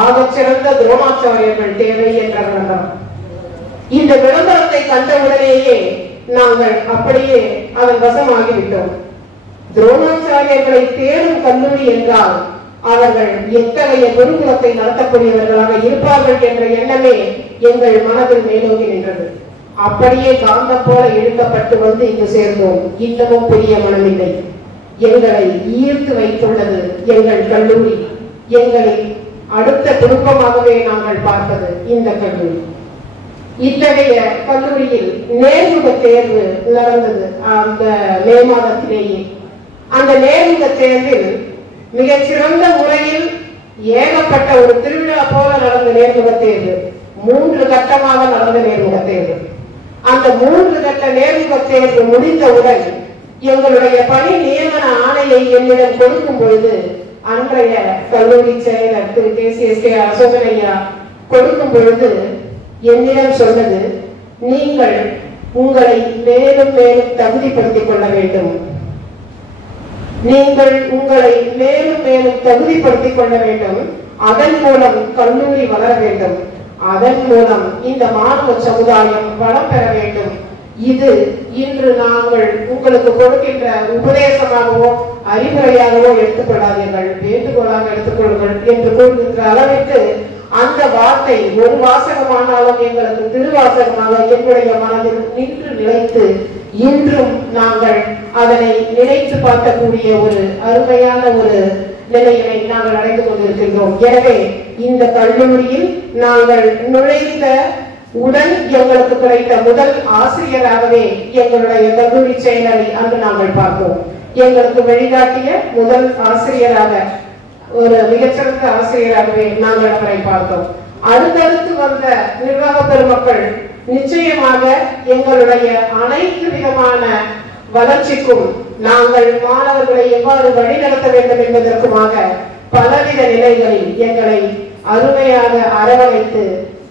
ஆகச்சிறந்த துரோணாச்சாரியர்கள் தேவை என்ற விளம்பரம். இந்த விளம்பரத்தை கண்டவுடனேயே நாங்கள் அப்படியே அதன் வசமாகிவிட்டோம். துரோணாச்சாரியர்களை தேடும் கல்லூரி என்றால் அவர்கள் எத்தகைய குருகுலத்தை நடத்தக்கூடியவர்களாக இருப்பார்கள் என்ற எண்ணமே எங்கள் மனதில் மேலோங்கி நின்றது. அப்படியே காந்தம் போல இழுக்கப்பட்டு வந்து இங்கு சேர்ந்தோம். இன்னமும் பெரிய மனமில்லை. எங்களை ஈர்த்து வைத்துள்ளது எங்கள் கல்லூரி. எங்களை அடுத்த குடும்பமாகவே நாங்கள் பார்ப்பது இந்த கல்லூரி. இத்தகைய கல்லூரியில் நேர்முக தேர்வு நடந்தது அந்த மே மாதத்திலேயே. அந்த நேர்முக தேர்வில் மிகச்சிறந்த முறையில் ஏகப்பட்ட ஒரு திருவிழா போல நடந்த நேர்முக தேர்வு, 3 கட்டமாக நடந்த நேர்முக தேர்வு. அந்த 3 கட்ட நேர்முக தேர்வு முடிந்தவுடன் எங்களுடைய பணி நியமன ஆணையை என்னிடம் கொடுக்கும் பொழுது அன்றைய கல்லூரி செயலர் திரு KCSK அசோகனையா கொடுக்கும் பொழுது என்னிடம் சொன்னது, நீங்கள் உங்களை மேலும் மேலும் தகுதிப்படுத்திக் கொள்ள வேண்டும். நீங்கள் உங்களை மேலும் மேலும் தகுதிப்படுத்திக் கொள்ள வேண்டும். அதன் மூலம் கல்லூரி வளர வேண்டும். அதன் மூலம் இந்த மாணவ சமுதாயம் வளம் பெற வேண்டும். இது இன்று நாங்கள் உங்களுக்கு கொடுக்கின்ற உபதேசமாகவோ அறிவுரையாகவோ எடுத்துக்கொள்ளாதீர்கள், வேண்டுகோளாக எடுத்துக்கொள்ளுங்கள் என்று கூறுகின்ற அளவிற்கு அந்த வார்த்தை ஒரு வாசகமானாலும் எங்களுக்கு திருவாசகமாக எங்களுடைய மனதில் நின்று நிலைத்து இன்றும் நாங்கள் அதனை நினைத்து பார்க்கக்கூடிய ஒரு அருமையான ஒரு நிலையினை நாங்கள் அடைந்து கொண்டிருக்கின்றோம். எனவே இந்த கல்லூரியில் நாங்கள் நுழைந்த உடன் எங்களுக்கு கிடைத்த முதல் ஆசிரியராகவே எங்களுடைய கல்லூரி செயலரை அன்று நாங்கள் பார்த்தோம். எங்களுக்கு வழிகாட்டிய முதல் ஆசிரியராக, ஒரு மிகச்சிறந்த ஆசிரியராகவே நாங்கள் அவரை பார்த்தோம். அடுத்தடுத்து வந்த நிர்வாக பெருமக்கள் நிச்சயமாக எங்களுடைய அனைத்து விதமான வளர்ச்சிக்கும் நாங்கள் மாணவர்களை எவ்வாறு வழிநடத்த வேண்டும் என்பதற்குமாக பலவித நிலைகளில் எங்களை அருமையாக அரவணைத்து,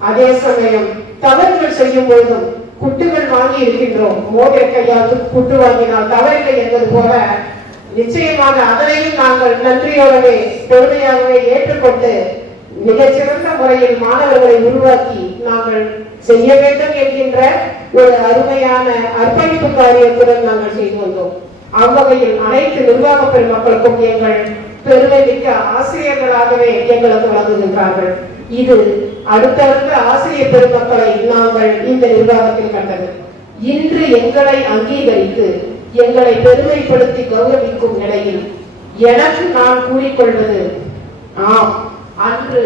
அதே சமயம் தவறுகள் செய்யும் பொழுதும் குட்டுகள் வாங்கி இருக்கின்றோம், மோதிர கையால் குட்டு வாங்கினால் தவறில்லை என்பது போல நிச்சயமாக அதனையும் நாங்கள் நன்றியோடவே பெருமையாகவே ஏற்றுக்கொண்டு மிகச்சிறந்த முறையில் மாணவர்களை உருவாக்கி நாங்கள் செய்ய வேண்டும் என்கின்ற ஒரு அருமையான அர்ப்பணிப்பு காரியத்துடன் நாங்கள் செய்து வந்தோம். அவ்வகையில் அனைத்து நிர்வாக பெருமக்களுக்கும் எங்கள் பெருமை மிக்க ஆசிரியர்களாகவே எங்களுக்கு வழங்குகின்றார்கள். இது அடுத்தடுத்த ஆசிரியர் பெருமக்களை நாங்கள் இந்த நிர்வாகத்தில் கண்டது. இன்று எங்களை அங்கீகரித்து எங்களை பெருமைப்படுத்தி கௌரவிக்கும் நிலையில் எனக்கு நான் கூறிக்கொள்வது, ஆம், அன்று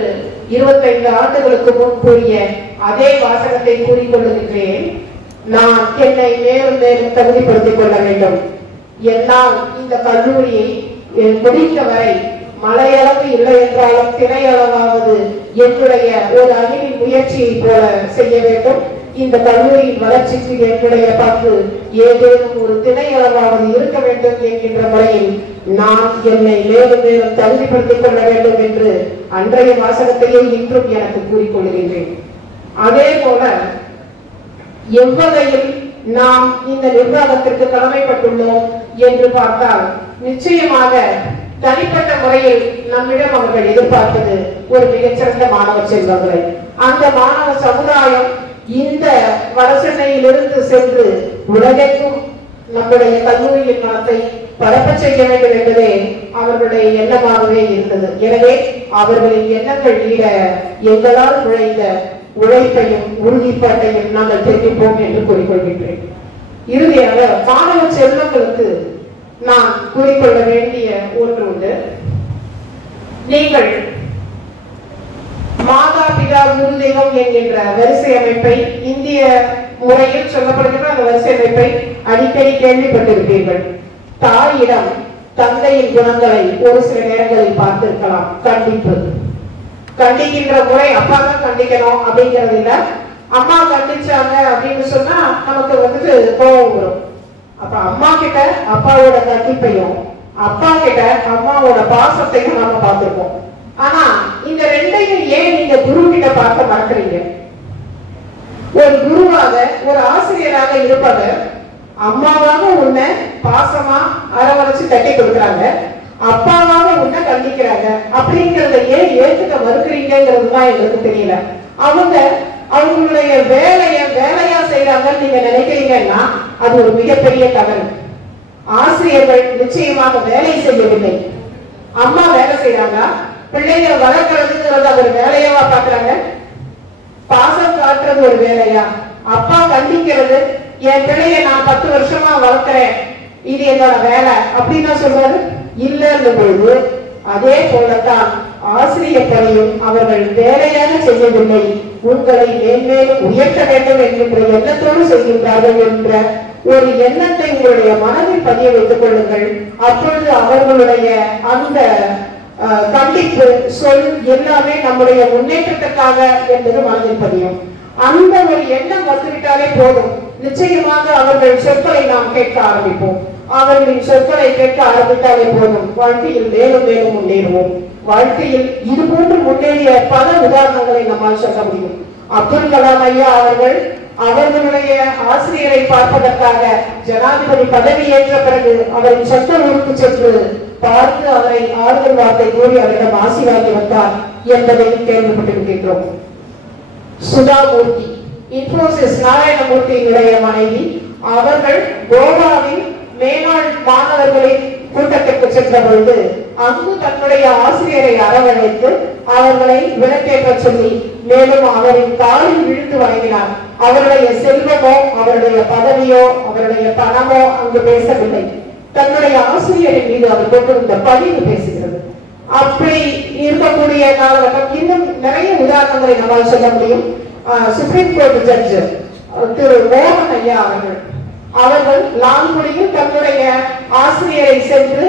25 ஆண்டுகளுக்கு முன் கூறிய அதே வாசகத்தை கூறிக்கொள்ளுகின்றேன். நான் என்னை மேலும் மேலும் தகுதிப்படுத்திக் கொள்ள வேண்டும். என்னால் இந்த கல்லூரியை முடிக்க வரை மலையளவு இல்லை என்றாலும் திணையளவாவது என்னுடைய ஒரு அணியின் முயற்சியை போல செய்ய வேண்டும். இந்த கல்லூரியின் வளர்ச்சிக்கு என்னுடைய பங்கு ஏதேனும் ஒரு திணையளவாவது இருக்க வேண்டும் என்கின்ற முறையில் நான் என்னை மேலும் மேலும் தகுதிப்படுத்திக் கொள்ள வேண்டும் என்று அன்றைய வாசகத்தையே இன்றும் எனக்கு கூறிக்கொள்கின்றேன். அதே போல எவ்வகையில் நாம் இந்த நிர்வாகத்திற்கு கடமைப்பட்டுள்ளோம் என்று பார்த்தால், நிச்சயமாக தனிப்பட்ட முறையில் நம்மிடம் அவர்கள் எதிர்பார்ப்பது ஒரு மிகச்சிறந்த மாணவ செல்வங்களை. அந்த மாணவ சமுதாயம் இந்த வடசென்னையிலிருந்து சென்று உலகெங்கும் நம்முடைய கல்லூரியின் மனத்தை பரப்ப செய்ய வேண்டும் என்பதே அவர்களுடைய எண்ணமாகவே இருந்தது. எனவே அவர்களின் எண்ணங்கள் ஈட எங்களால் நுழைந்த உழைப்பையும் உறுதிப்பாட்டையும் நாங்கள் தெரிவிப்போம் என்று கூறிக்கொள்கின்றேன். இறுதியாக மாணவ செல்வங்களுக்கு நான் கூறிக்கொள்ள வேண்டிய ஒன்று உண்டு. நீங்கள் மாதா பிதா குரு தெய்வம் என்கின்ற வரிசை அமைப்பை, இந்திய முறையில் சொல்லப்படுகின்ற அந்த வரிசை அமைப்பை அடிக்கடி கேள்விப்பட்டிருப்பீர்கள். தாயிடம் தந்தையின் குணங்களை ஒரு சில நேரங்களில் பார்த்திருக்கலாம். கண்டிக்கின்ற முறை அப்பா தான் கண்டிக்கணும் அப்படிங்கிறது இல்ல. அம்மா கண்டிச்சாங்க அப்படின்னு சொன்னா நமக்கு கோபம் வரும். அப்ப அம்மா கிட்ட அப்பாவோட கண்டிப்பையும் அப்பா கிட்ட அம்மாவோட பாசத்தையும் நாம பார்த்திருப்போம். ஆனா இந்த ரெண்டையும் ஏன் நீங்க குரு கிட்ட பார்க்க மறக்கிறீங்க? ஒரு குருவாக, ஒரு ஆசிரியராக இருப்பவர் அம்மாவாக உன்னை பாசமா அரவணைச்சு தட்டி கொடுக்குறாங்க, அப்பாவாக உன்னை கண்டிக்கிறாங்க. அப்படிங்கறத ஏன் ஏற்றுக்க மறுக்கிறீங்கிறது தான் எங்களுக்கு தெரியல. அவங்களுடைய வேலையா செய்யறாங்கன்னு நீங்க நினைக்கிறீங்கன்னா அது ஒரு மிகப்பெரிய தவறு. ஆசிரியர்கள் நிச்சயமாக வேலை செய்யவில்லை. அம்மா வேலை செய்யறாங்க, பிள்ளைகளை வளர்க்கறதுங்கிறத ஒரு வேலையாவா பாக்குறாங்க? பாசம் காட்டுறது ஒரு வேலையா? அப்பா கண்டிக்கிறது, என் பிள்ளைய நான் 10 வருஷமா வளர்க்கிறேன், இது என்னோட வேலை அப்படின்னு சொல்றாரு இல்லைன்னு பொழுது, அதே போலத்தான் ஆசிரியர் பணியும் அவர்கள் வேலையாக செய்யவில்லை, உங்களை மேன்மேலும் உயர்த்த வேண்டும் என்கின்ற எண்ணத்தோடு செய்கின்றார்கள் என்ற ஒரு எண்ணத்தை உங்களுடைய மனதில் பதிய வைத்துக் கொள்ளுங்கள். அப்பொழுது அவர்களுடைய அந்த கண்டிப்பு சொல் எல்லாமே நம்முடைய முன்னேற்றத்துக்காக என்பது மனதில் பதியும். அந்த ஒரு எண்ணம் வந்துவிட்டாலே போதும், நிச்சயமாக அவர்கள் சொற்களை நாம் கேட்க ஆரம்பிப்போம். அவர்களின் சொற்களை கேட்க ஆரம்பித்தாலே போதும், வாழ்க்கையில் மேலும் மேலும் முன்னேறுவோம். வாழ்க்கையில் இது போன்று முன்னேறிய பல உதாரணங்களை நம்மால் சொல்ல முடியும். அப்துல் கலாம் ஐயா அவர்கள் அவர்களுடைய ஆசிரியரை பார்ப்பதற்காக ஜனாதிபதி பதவி ஏற்ற பிறகு அவரின் சொந்த ஊருக்கு சென்று பார்த்து அவரை ஆறுதல் வார்த்தை கூறி அவரிடம் ஆசி வாங்கி வந்தார் என்பதை கேள்விப்பட்டிருக்கின்றோம். சுதாமூர்த்தி, இன்போசிஸ் நாராயணமூர்த்தியினுடைய மனைவி, அவர்கள் கோவாவில் மேனாள் மாணவர்களின் கூட்டத்திற்கு சென்ற பொழுது அங்கு தன்னுடைய ஆசிரியரை அரவணைத்து அவர்களை விளக்கேற்ற சொல்லி மேலும் அவரின் காலில் விழுந்து வணங்கினார். அவருடைய செல்வமோ அவருடைய பதவியோ அவருடைய பணமோ அங்கு பேசவில்லை. தன்னுடைய ஆசிரியரின் மீது அவர் கொண்டிருந்த பணிவு பேசுகிறது. அப்படி இருக்கக்கூடிய காலகட்டம் இன்னும் நிறைய உதாரணங்களை நம்மால் சொல்ல முடியும். சுப்ரீம் கோர்ட் ஜட்ஜ் திரு மோகன் ஐயா அவர்கள் லால்குடியில் தன்னுடைய ஆசிரியரை சென்று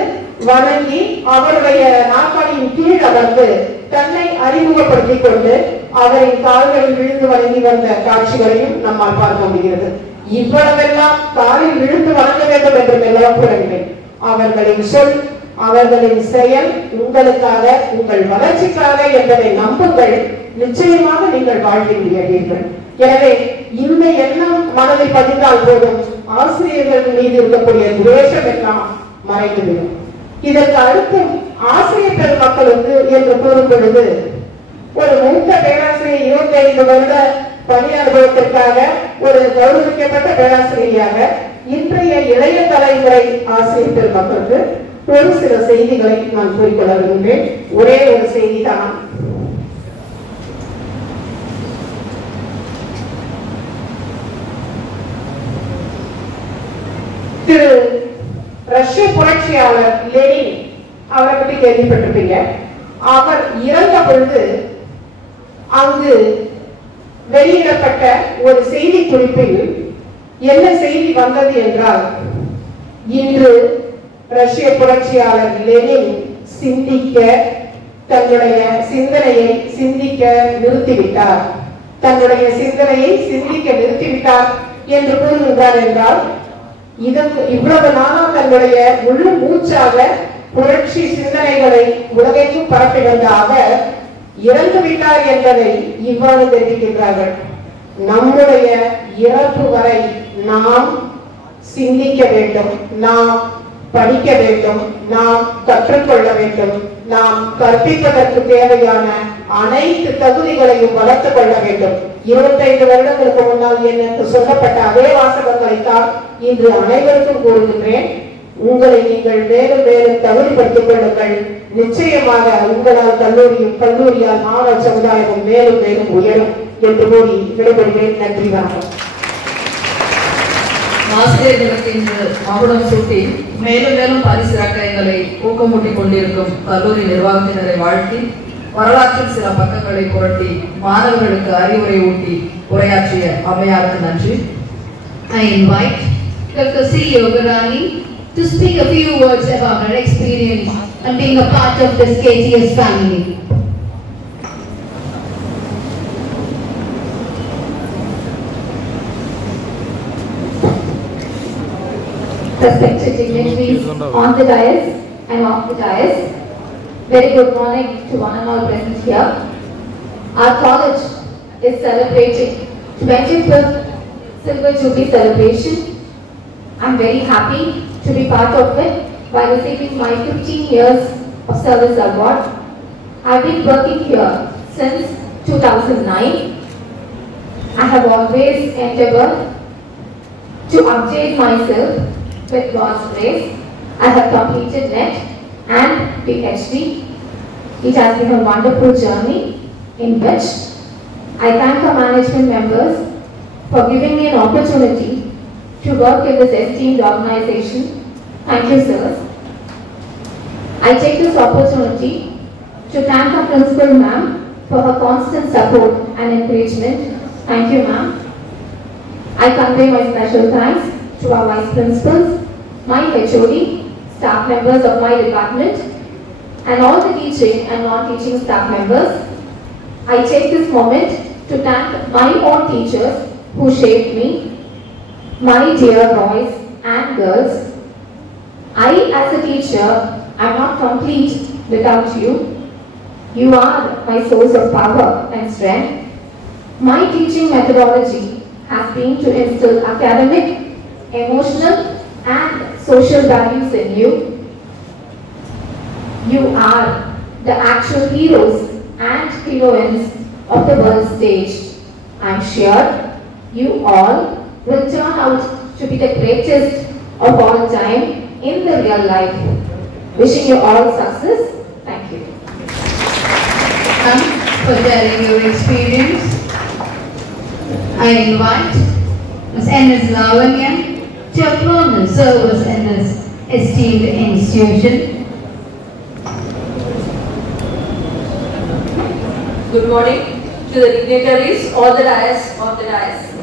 வணங்கி அவருடைய நாற்காலியின் கீழ் அமர்ந்து தன்னை அறிமுகப்படுத்திக் கொண்டு அவரின் கால்களில் விழுந்து வணங்கி வந்த காட்சிகளையும் நம்மால் பார்க்க முடிகிறது. இவ்வளவெல்லாம் காலில் விழுந்து வணங்க வேண்டும் என்று எல்லாம் கூறவில்லை. அவர்களின் சொல், அவர்களின் செயல் உங்களுக்காக, உங்கள் வளர்ச்சிக்காக என்பதை நம்புங்கள். நிச்சயமாக நீங்கள் வாழ்வில் உயர்வீர்கள். எனவே இந்த எண்ணம் மனதில் பதிந்தால் போதும் ஆசிரியர்கள் மீது இருக்கக்கூடிய துவேஷம் எல்லாம் மறைந்துவிடும். இதற்கு அடுத்து ஆசிரியர் பெருமக்களுக்கு என்று கூறும் பொழுது ஒரு மூத்த பேராசிரியர் 25 வருட பணி அனுபவத்திற்காக ஒரு கௌரவிக்கப்பட்ட பேராசிரியராக இன்றைய இளைய தலைமுறை ஆசிரியர் பெருமக்களுக்கு ஒரு சில செய்திகளை நான் கூறிக்கொள்ள விரும்புகிறேன். ஒரே ஒரு செய்தி தான். திரு ரஷ்ய புரட்சியாளர் லெனின் அவரை பற்றி கேள்விப்பட்டிருப்பீங்க. அவர் இறந்த பொழுது அங்கு வெளியிடப்பட்ட ஒரு செய்தி குறிப்பில் என்ன செய்தி வந்தது என்றால், இன்று ரஷ்ய புரட்சியாளர் லெனின் தன்னுடைய சிந்தனையை சிந்திக்க நிறுத்திவிட்டார், தன்னுடைய சிந்தனையை சிந்திக்க நிறுத்திவிட்டார் என்று கூறுகின்றார். என்றால் இதற்கு இவ்வளவு நாளாக தன்னுடைய முழு மூச்சாக புரட்சி சிந்தனைகளை உலகெங்கும் பரப்பி வந்த அவர் இறந்து விட்டார் என்பதை இவ்வாறு தெரிவிக்கின்றார்கள். நம்முடைய இறப்பு வரை நாம் சிந்திக்க வேண்டும், நாம் படிக்க வேண்டும், நாம் கற்றுக்கொள்ள வேண்டும், நாம் கற்பிப்பதற்கு தேவையான அனைத்து தகுதிகளையும் வளர்த்துக் கொள்ள வேண்டும். 25 வருடங்களுக்கு முன்னால் எனக்கு சொல்லப்பட்ட அதே வாசகங்களைத்தான் இன்று அனைவருக்கும் கூறுகின்றேன். உங்களை நீங்கள் மேலும் மேலும் தகுதிப்படுத்திக் கொள்ளுங்கள். நிச்சயமாக உங்களால் கல்லூரியால் மாணவ சமுதாயமும் மேலும் மேலும் உயரும் என்று கூறி விடைபெறுகிறேன். நன்றி, வணக்கம். ஆசிரியர்களுக்கு இன்று மகுடம் சூட்டி மேலும் மேலும் பரிசிறக்க எங்களை ஊக்கமூட்டிக் கொண்டிருக்கும் கல்லூரி நிர்வாகத்தினரை வாழ்த்தி வரலாற்றில் சில பக்கங்களை புரட்டி மாணவர்களுக்கு அறிவுரை ஊட்டி உரையாற்றிய அம்மையாருக்கு நன்றி. I invite Dr. C. Yogarani to speak a few words about her experience and being a part of this KTS family. Respected dignitaries on the dais and off the dais, very good morning to one and all present here. Our college is celebrating 25th Silver Jubilee celebration. I'm very happy to be part of it by receiving my 15 years of service award. I've been working here since 2009. I have always endeavored to update myself with God's grace. I have completed NET and PhD. It has been a wonderful journey in which I thank the management members for giving me an opportunity to work in this esteemed organization. Thank you, sirs. I take this opportunity to thank our principal ma'am for her constant support and encouragement. Thank you, ma'am. I convey my special thanks to our vice principals, my HOD, staff members of my department, and all the teaching and non-teaching staff members. I take this moment to thank my own teachers who shaped me, my dear boys and girls. I as a teacher am not complete without you. You are my source of power and strength. My teaching methodology has been to instill academic, emotional, and social values in you. You are the actual heroes and heroines of the world stage. I'm sure you all will turn out to be the greatest of all time in the real life. Wishing you all success. Thank you. For sharing your experience, I invite Ms. N.S. Lavanya to acknowledge service in this esteemed institution. Good morning to the dignitaries, all the dais of the dais.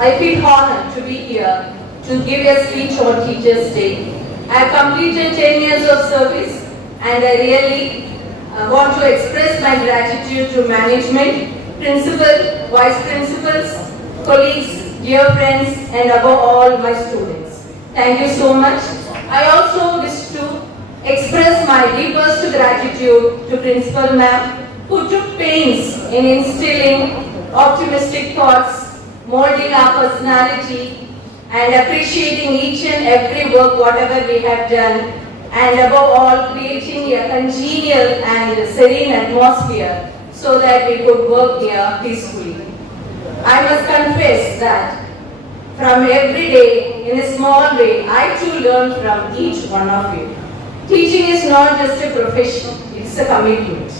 I feel honored to be here to give a speech on Teachers' Day. I have completed 10 years of service and I really want to express my gratitude to management, principal, vice principals, colleagues, dear friends, and above all my students. Thank you so much. I also wish to express my deepest gratitude to Principal Ma'am, who took pains in instilling optimistic thoughts, molding our personality, and appreciating each and every work whatever we have done, and above all creating a congenial and serene atmosphere so that we could work here peacefully. I must confess that from every day, in a small way, I too learn from each one of you. Teaching is not just a profession, it's a commitment.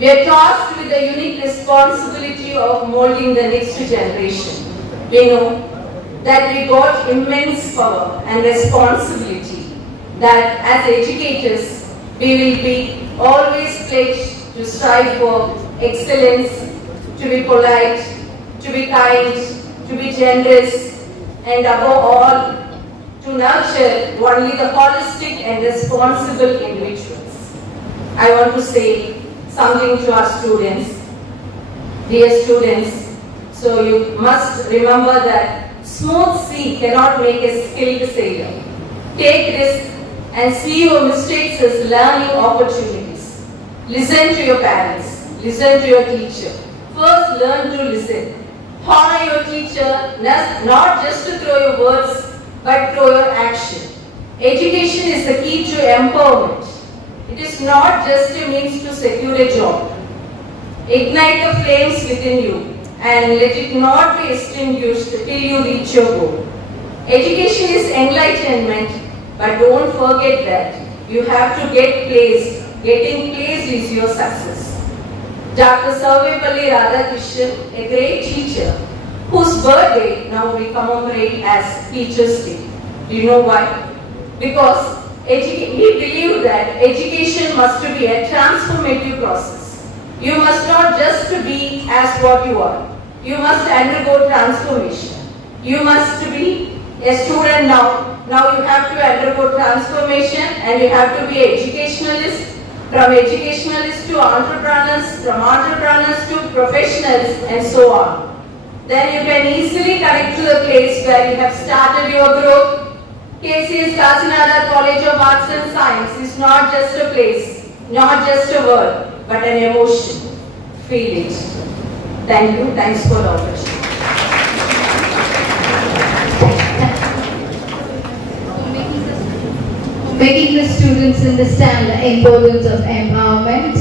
We are tasked with the unique responsibility of molding the next generation. We know that we got immense power and responsibility, that as educators, we will be always pledged to strive for excellence, to be polite, to be kind, to be generous, and above all, to nurture only the holistic and responsible individuals. I want to say something to our students. Dear students, so you must remember that smooth sea cannot make a skilled sailor. Take risks and see your mistakes as learning opportunities. Listen to your parents. Listen to your teacher. First, learn to listen. Honor your teacher, not just to throw your words, but through your action. Education is the key to empowerment. It is not just a means to secure a job. Ignite the flames within you and let it not be extinguished till you reach your goal. Education is enlightenment, but don't forget that you have to get placed. Getting placed is your success. Dr. Sarvepalli Radhakrishnan, a great teacher, whose birthday now we commemorate as Teachers' Day. Do you know why? Because he believed that education must be a transformative process. You must not just be as what you are. You must undergo transformation. You must be a student now. Now you have to undergo transformation and you have to be educationalist. From educationalists to entrepreneurs, from entrepreneurs to professionals, and so on. Then you can easily connect to the place where you have started your growth. KCS Kakinada College of Arts and Science is not just a place, not just a word, but an emotion. Feel it. Thank you. Thanks for the opportunity. Making the students understand the importance of empowerment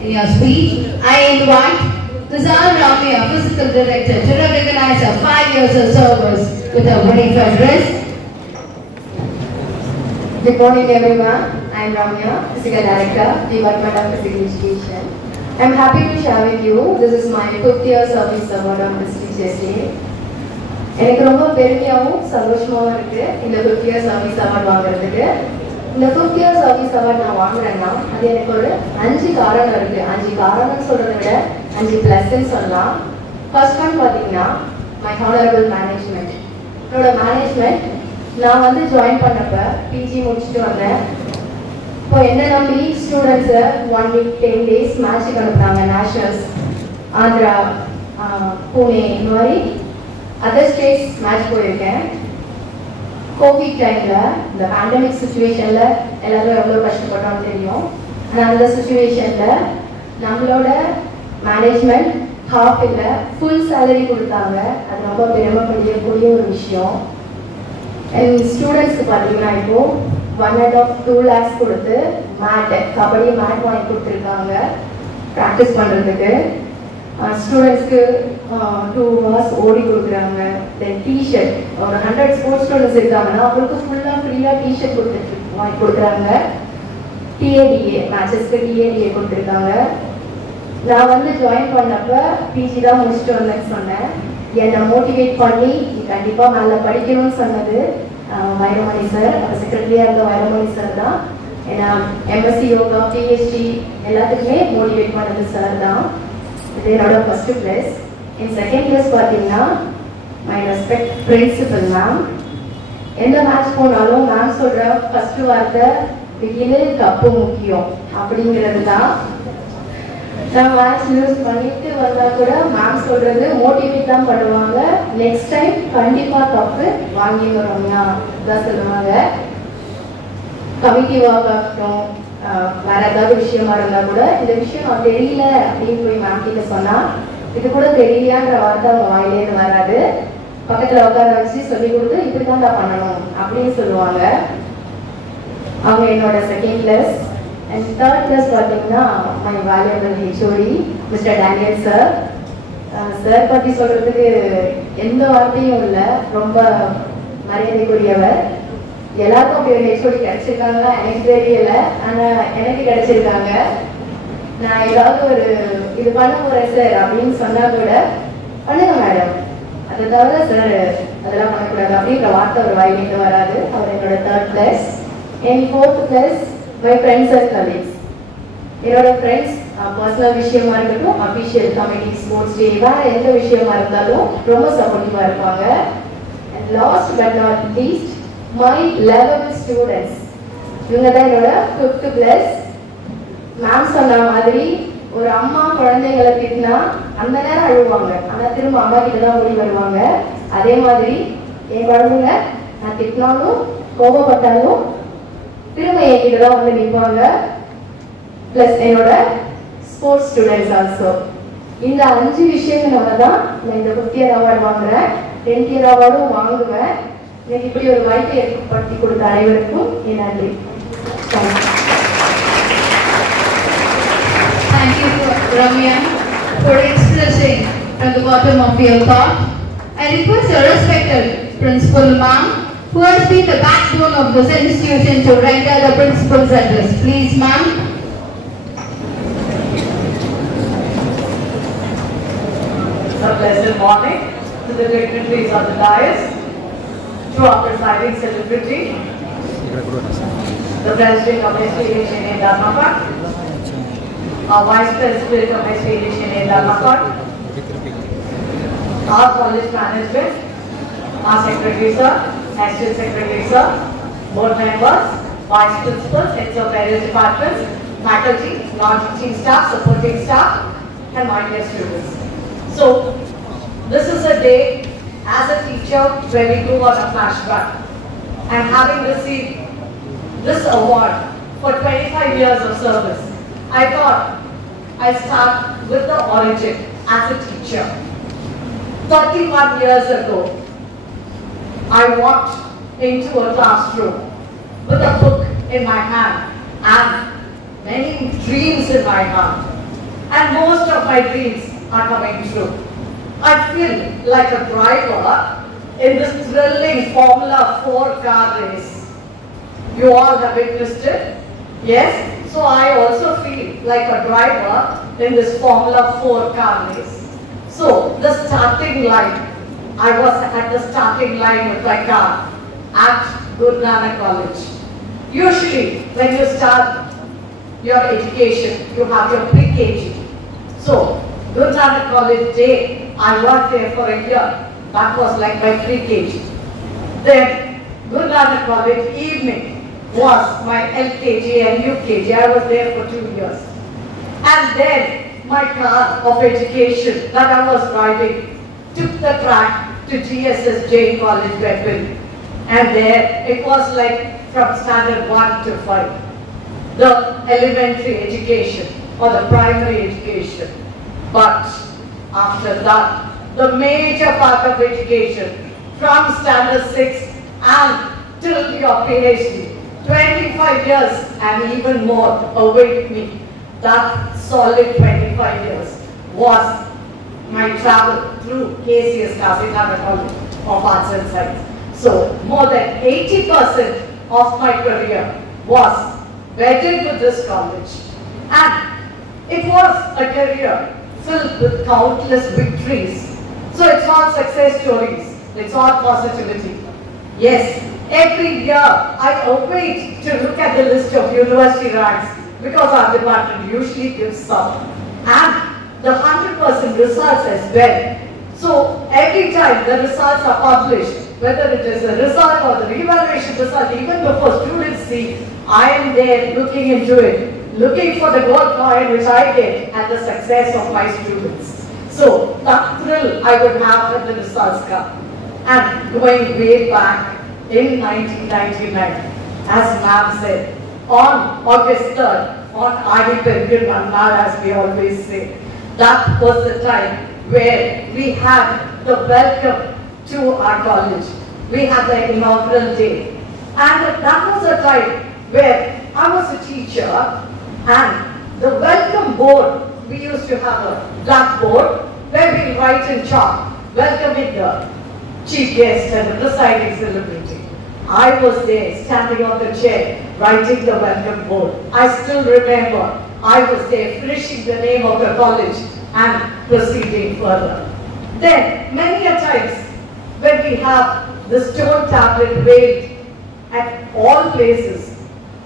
in your speech, I invite Ms. R. Ramya, Physical Director, to recognize her 5 years of service with a brief address. Good morning everyone. I am Ramya, Physical Director, Department of Physical Education. I am happy to share with you, this is my 5th year service award on this Teachers' Day. எனக்கு ரொம்ப பெருமையாகவும் சந்தோஷமாகவும் இருக்கு இந்த 5th year service award வாங்குறதுக்கு. இந்த 5th year service award நான் வாங்குறேன்னா அது எனக்கு ஒரு 5 காரணம் இருக்கு. 5 காரணம் சொல்றதை விட 5 ப்ளஸ்ன்னு சொல்லலாம். ஃபர்ஸ்ட் ஒன் பார்த்தீங்கன்னா my honorable management. என்னோட மேனேஜ்மெண்ட் நான் வந்து ஜாயின் பண்ணப்ப பிஜி முடிச்சுட்டு வந்தேன். இப்போ என்ன நம்பி ஸ்டூடெண்ட்ஸை 1 week 10 days மேட்சுக்கு அனுப்புனாங்க. நேஷனல்ஸ், ஆந்திரா, புனே, இந்த மாதிரி அதர் ஸ்டேட்ஸ் மேட்ச் போயிருக்கேன். கோவிட் டைமில் இந்த பேண்டமிக் சுச்சுவேஷனில் எல்லாரும் எவ்வளோ கஷ்டப்பட்டோம்னு தெரியும். ஆனால் அந்த சுச்சுவேஷனில் நம்மளோட மேனேஜ்மெண்ட் ஹாஃப் இல்லை ஃபுல் சேலரி கொடுத்தாங்க. அது ரொம்ப பெருமைப்படக்கூடிய ஒரு விஷயம். அண்ட் ஸ்டூடெண்ட்ஸ்க்கு பார்த்தீங்கன்னா இப்போது 1.5 lakhs கொடுத்து மேட் கபடி மேட் வாங்கி கொடுத்துருக்காங்க ப்ராக்டிஸ் பண்ணுறதுக்கு. ஸ்டூடெண்ட்ஸ்க்கு 2 hours ஓடி கொடுக்குறாங்க. தென் டிஷர்ட் ஒரு 100 ஸ்போர்ட்ஸ் ஸ்டூடெண்ட்ஸ் இருக்காங்கன்னா அவங்களுக்கு ஃபுல்லாக ஃப்ரீயாக டிஷர்ட் வாங்கி கொடுக்குறாங்க. டிஏடிஏ மேட்சஸ்க்கு டிஏடிஏ கொடுத்துருக்காங்க. நான் வந்து ஜாயின் பண்ணப்போ பிஜி தான் முடிச்சுட்டு வந்தேன்னு சொன்னேன். என்னை மோட்டிவேட் பண்ணி நீ கண்டிப்பாக மேலே படிக்கணும்னு சொன்னது வைரமணி சார். அப்போ செக்ரட்டரியாக இருந்த வைரமணி சார் தான். ஏன்னா எம்எஸ்சி யோகா பிஹெச்டி எல்லாத்துக்குமே மோட்டிவேட் பண்ணது சார் தான். இது என்னோட ஃபர்ஸ்ட் பிளேஸ். என் செகண்ட் பிளேஸ் பார்த்தீங்கன்னா மை ரெஸ்பெக்ட் பிரின்சிபல் மேம். எந்த மேட்ச் போனாலும் மேம் சொல்கிற ஃபர்ஸ்ட் வார்த்தை வெயிலு கப்பு முக்கியம் அப்படிங்கிறது தான். நான் மேட்ச் யூஸ் பண்ணிட்டு வந்தா கூட மேம் சொல்றது மோட்டிவேட் தான் பண்ணுவாங்க. நெக்ஸ்ட் டைம் கண்டிப்பா கப்பு வாங்கி வரோம்னா தான் சொல்லுவாங்க. கமிட்டி ஒர்க் ஆகட்டும் வேற ஏதாவது விஷயமா இருந்தா கூட இந்த விஷயம் நான் தெரியல அப்படின்னு போய் மேம் கிட்ட சொன்னா இது கூட தெரியலையான்ற வார்த்தை அவங்க வாயிலேருந்து வராது. பக்கத்துல உட்கார வச்சு சொல்லி கொடுத்து இப்படிதான் தான் பண்ணணும் அப்படின்னு சொல்லுவாங்க. அவங்க என்னோட second class. And third class பார்த்தீங்கன்னா my valuable HOD mister Daniel sir. Sir பற்றி சொல்கிறதுக்கு எந்த வார்த்தையும் இல்லை. ரொம்ப மரியாதைக்குரியவர். எல்லாருக்கும் அப்படி ஒரு ஹெச்ஓடி கிடைச்சிருக்காங்களா எனக்கு தெரியல. ஆனால் எனக்கு கிடைச்சிருக்காங்க. நான் ஏதாவது ஒரு இது பண்ண போகிறேன் சார் அப்படின்னு சொன்னால் கூட பண்ணுங்க மேடம், அதை தவிர சார் அதெல்லாம் பண்ணக்கூடாது அப்படின்ற வார்த்தை ஒரு வாயிலிருந்து வராது. அவர் என்னோட தேர்ட் கிளாஸ். என் fourth class my friends and colleagues. என்னோட ஃப்ரெண்ட்ஸ் பர்சனல் விஷயமா இருக்கட்டும், அஃபிஷியல் கமிட்டி, ஸ்போர்ட்ஸ் டே, வேறு எந்த விஷயமா இருந்தாலும் ரொம்ப சப்போர்ட்டிவாக இருப்பாங்க. And last but not least my level students. இவங்க தான் என்னோட 5th கிளாஸ். மேம் சொன்ன மாதிரி ஒரு அம்மா குழந்தைங்களை திட்டினா அந்த நேரம் அழுவாங்க, ஆனால் திரும்ப அம்மா கிட்ட தான் ஓடி வருவாங்க. அதே மாதிரி என் குழந்தைங்க நான் திட்டினாலும் கோபப்பட்டாலும் திரும்ப என்கிட்ட தான் வந்து நிற்பாங்க. ப்ளஸ் என்னோட ஸ்போர்ட்ஸ் ஸ்டூடெண்ட்ஸ் ஆல்சோ. இந்த 5 விஷயங்களோட தான் நான் இந்த 5th year அவார்டு வாங்குறேன். 10th year அவார்டும் வாங்குவேன். எனக்கு இப்படி ஒரு வாய்ப்பை ஏற்படுத்தி கொடுத்த அனைவருக்கும் என் நன்றி. Thank you, Ramya, for expressing from the bottom of your thought. I request your respected Principal Ma'am, who has been the backbone of this institution, to render the principal's address. Please, ma'am. A pleasant morning to the dignitaries of the dais, to our presiding celebrity, the President of SPHN Dharmakot, our Vice President of SPHN Dharmakot, our college management, our Secretary Sir, Assistant Secretary Sir, board members, Vice Principals, heads of various departments, faculty, non-teaching staff, supporting staff, and my dear students. So, this is a day as a teacher where we go on a flashback. And having received this award for 25 years of service, I thought I'd start with the origin as a teacher. 31 years ago, I walked into a classroom with a book in my hand and many dreams in my heart. And most of my dreams are coming true. I feel like a driver in this thrilling Formula 4 car race. You all have witnessed it? Yes? So I also feel like a driver in this Formula 4 car race. So the starting line, I was at the starting line with my car at Guru Nanak College. Usually when you start your education, you have your pre-KG. So Guru Nanak College day, I worked there for a year. That was like my pre-KG. Then Guru Nanak College evening was my LKG and UKG. I was there for 2 years. And then my car of education that I was driving took the track to GSS Jain College, Bedwin. And there it was like from standard 1 to 5. The elementary education or the primary education. But After that, the major part of education from standard 6 and till your PhD, 25 years and even more await me. That solid 25 years was my travel through KCS Kasaragod College of Arts and Science. So more than 80% of my career was wedded with this college, and it was a career filled with countless victories. So it's all success stories, it's all positivity. Yes, every year I await to look at the list of university ranks because our department usually gives some, and the 100% results as well. So every time the results are published, whether it is a result or the revaluation result, even before students see, I am there looking into it, looking for the gold coin which I get and the success of my students. So that thrill I would have when the results come. And going way back in 1999, as ma'am said, on August 3rd, on Adi Pergun Nannal, as we always say, that was the time where we had the welcome to our college. We had the inaugural day. And that was a time where I was a teacher, and the welcome board, we used to have a blackboard where we write in chalk, welcoming the chief guest and the presiding celebrity. I was there standing on the chair writing the welcome board. I still remember I was there finishing the name of the college and proceeding further. Then many a times when we have the stone tablet waved at all places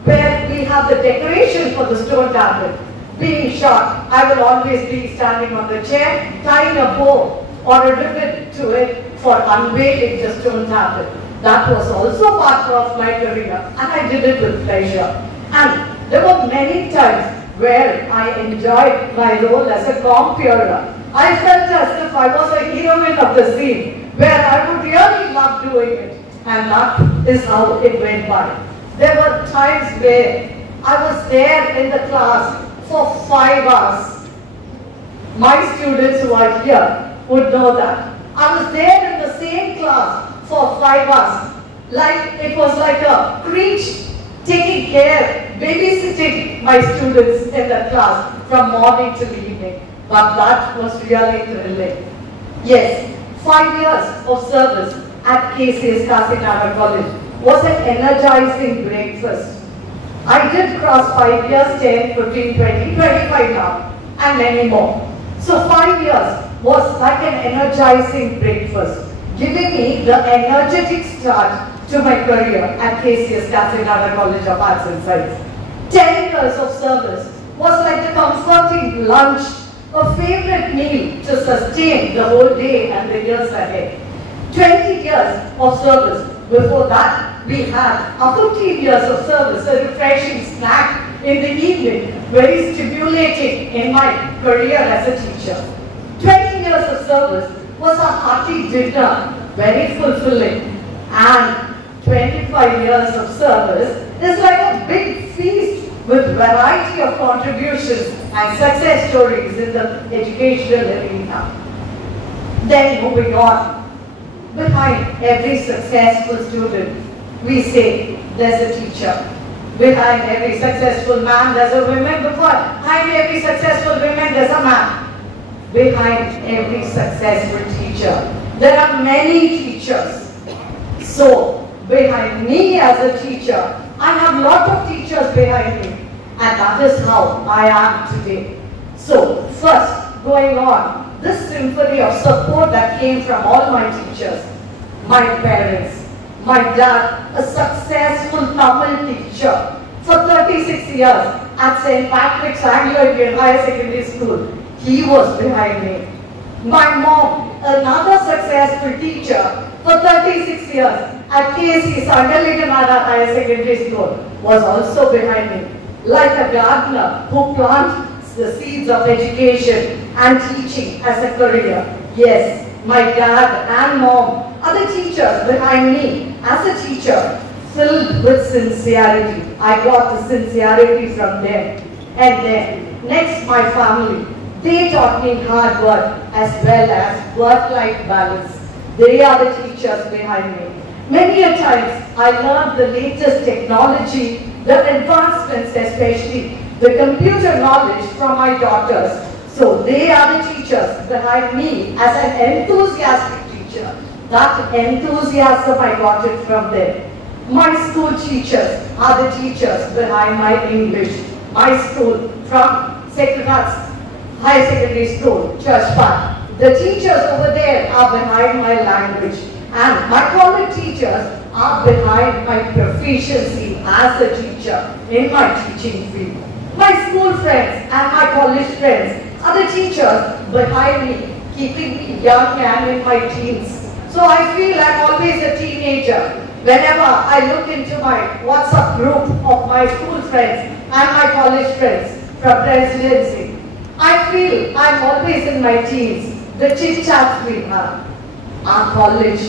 where we have the decoration for the stone tablet being shot, I will always be standing on the chair tying a bow or a ribbon to it for unveiling the stone tablet. That was also part of my career, and I did it with pleasure. And there were many times where I enjoyed my role as a compurer. I felt as if I was a heroine of the scene, where I would really love doing it, and that is how it went by. There were times where I was there in the class for 5 hours. My students who are here would know that. I was there in the same class for 5 hours. Like it was like a creech taking care, babysitting my students in the class from morning till evening. But that was really thrilling. Yes, 5 years of service at KCS Kasaragod College was an energizing breakfast. I did cross 5 years, 10, 15, 20, 25 now, and many more. So 5 years was like an energizing breakfast, giving me the energetic start to my career at KCS Kasaragod College of Arts and Science. 10 years of service was like the comforting lunch, a favorite meal to sustain the whole day and the years ahead. 20 years of service. Before that, we had a 15 years of service, a refreshing snack in the evening, very stimulating in my career as a teacher. 20 years of service was a hearty dinner, very fulfilling. And 25 years of service is like a big feast with variety of contributions and success stories in the educational arena. Then moving on, behind every successful student, we say there's a teacher. Behind every successful man, there's a woman. Behind every successful woman, there's a man. Behind every successful teacher, there are many teachers. So, behind me as a teacher, I have a lot of teachers behind me. And that is how I am today. So, first, going on, this symphony of support that came from all my teachers, my parents, my dad, a successful Tamil teacher for 36 years at St. Patrick's Anglo-Indian Higher Secondary School. He was behind me. My mom, another successful teacher for 36 years at KC Sangalingamada Higher Secondary School, was also behind me. Like a gardener who plants the seeds of education and teaching as a career. Yes, my dad and mom are the teachers behind me as a teacher, filled with sincerity. I got the sincerity from them. And then, next, my family. They taught me hard work as well as work-life balance. They are the teachers behind me. Many a times I learned the latest technology, the advancements, especially the computer knowledge from my daughters. So they are the teachers behind me as an enthusiastic teacher. That enthusiasm I got it from them. My school teachers are the teachers behind my English. My school from Sacred Hearts High Secondary School, Church Park. The teachers over there are behind my language. And my college teachers are behind my proficiency as a teacher in my teaching field. My school friends and my college friends are the teachers behind me, keeping me young and in my teens. So I feel I'm always a teenager. Whenever I look into my WhatsApp group of my school friends and my college friends from residency, I feel I'm always in my teens. The chit-chats we have, our college,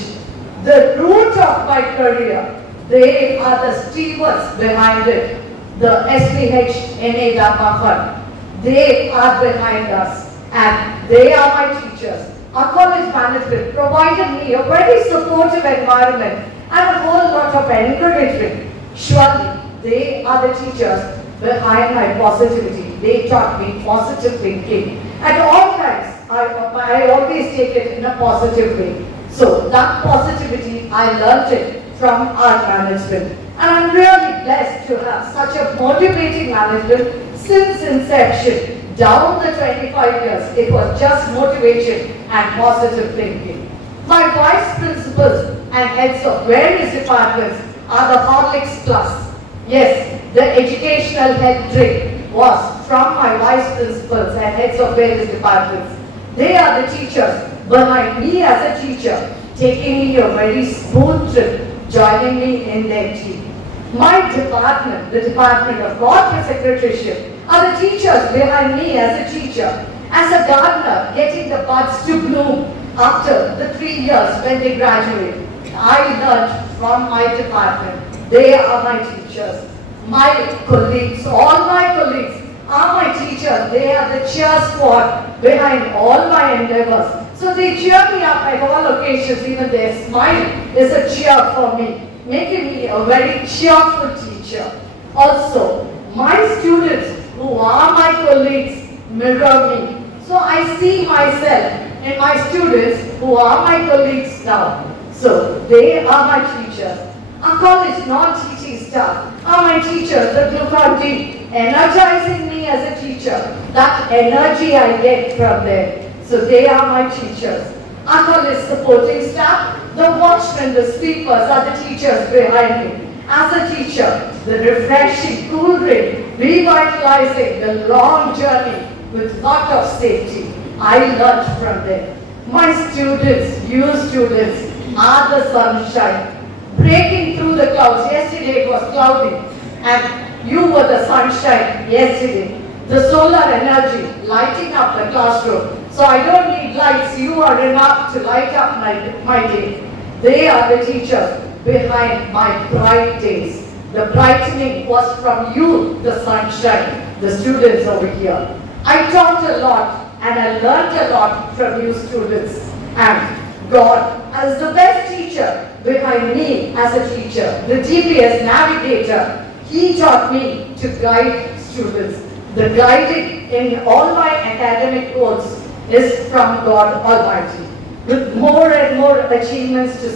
the root of my career, they are the stewards behind it. The SPH NA Dharma Fund, they are behind us and they are my teachers. Our college management provided me a very supportive environment and a whole lot of encouragement. Surely, they are the teachers behind my positivity. They taught me positive thinking. At all times, I always take it in a positive way. So that positivity, I learned it from our management. And I'm really blessed to have such a motivating management since inception. Down the 25 years, it was just motivation and positive thinking. My vice principals and heads of various departments are the Horlicks Plus. Yes, the educational head drink was from my vice principals and heads of various departments. They are the teachers behind me as a teacher, taking me a very smooth trip, joining me in their team. My department, the Department of Corporate Secretaryship, are the teachers behind me as a teacher. As a gardener, getting the buds to bloom after the 3 years when they graduate. I learned from my department. They are my teachers. My colleagues, all my colleagues are my teachers. They are the cheer squad behind all my endeavors. So they cheer me up at all occasions. Even their smile is a cheer for me, making me a very cheerful teacher. Also, my students who are my colleagues mirror me. So I see myself in my students who are my colleagues now. So they are my teachers. Our college non-teaching staff are my teachers, the Glucon-D, energizing me as a teacher. That energy I get from them. So they are my teachers. Our college supporting staff, the watchmen, the sweepers are the teachers behind me. As a teacher, the refreshing cool drink, revitalizing the long journey with lot of safety, I learned from them. My students, you students, are the sunshine. Breaking through the clouds. Yesterday it was cloudy and you were the sunshine yesterday. The solar energy lighting up the classroom. So I don't need lights. You are enough to light up my day. They are the teachers behind my bright days. The brightening was from you, the sunshine, the students over here. I taught a lot and I learned a lot from you students. And God, as the best teacher behind me as a teacher, the GPS navigator, he taught me to guide students. The guiding in all my academic goals is from God Almighty. With more and more achievements to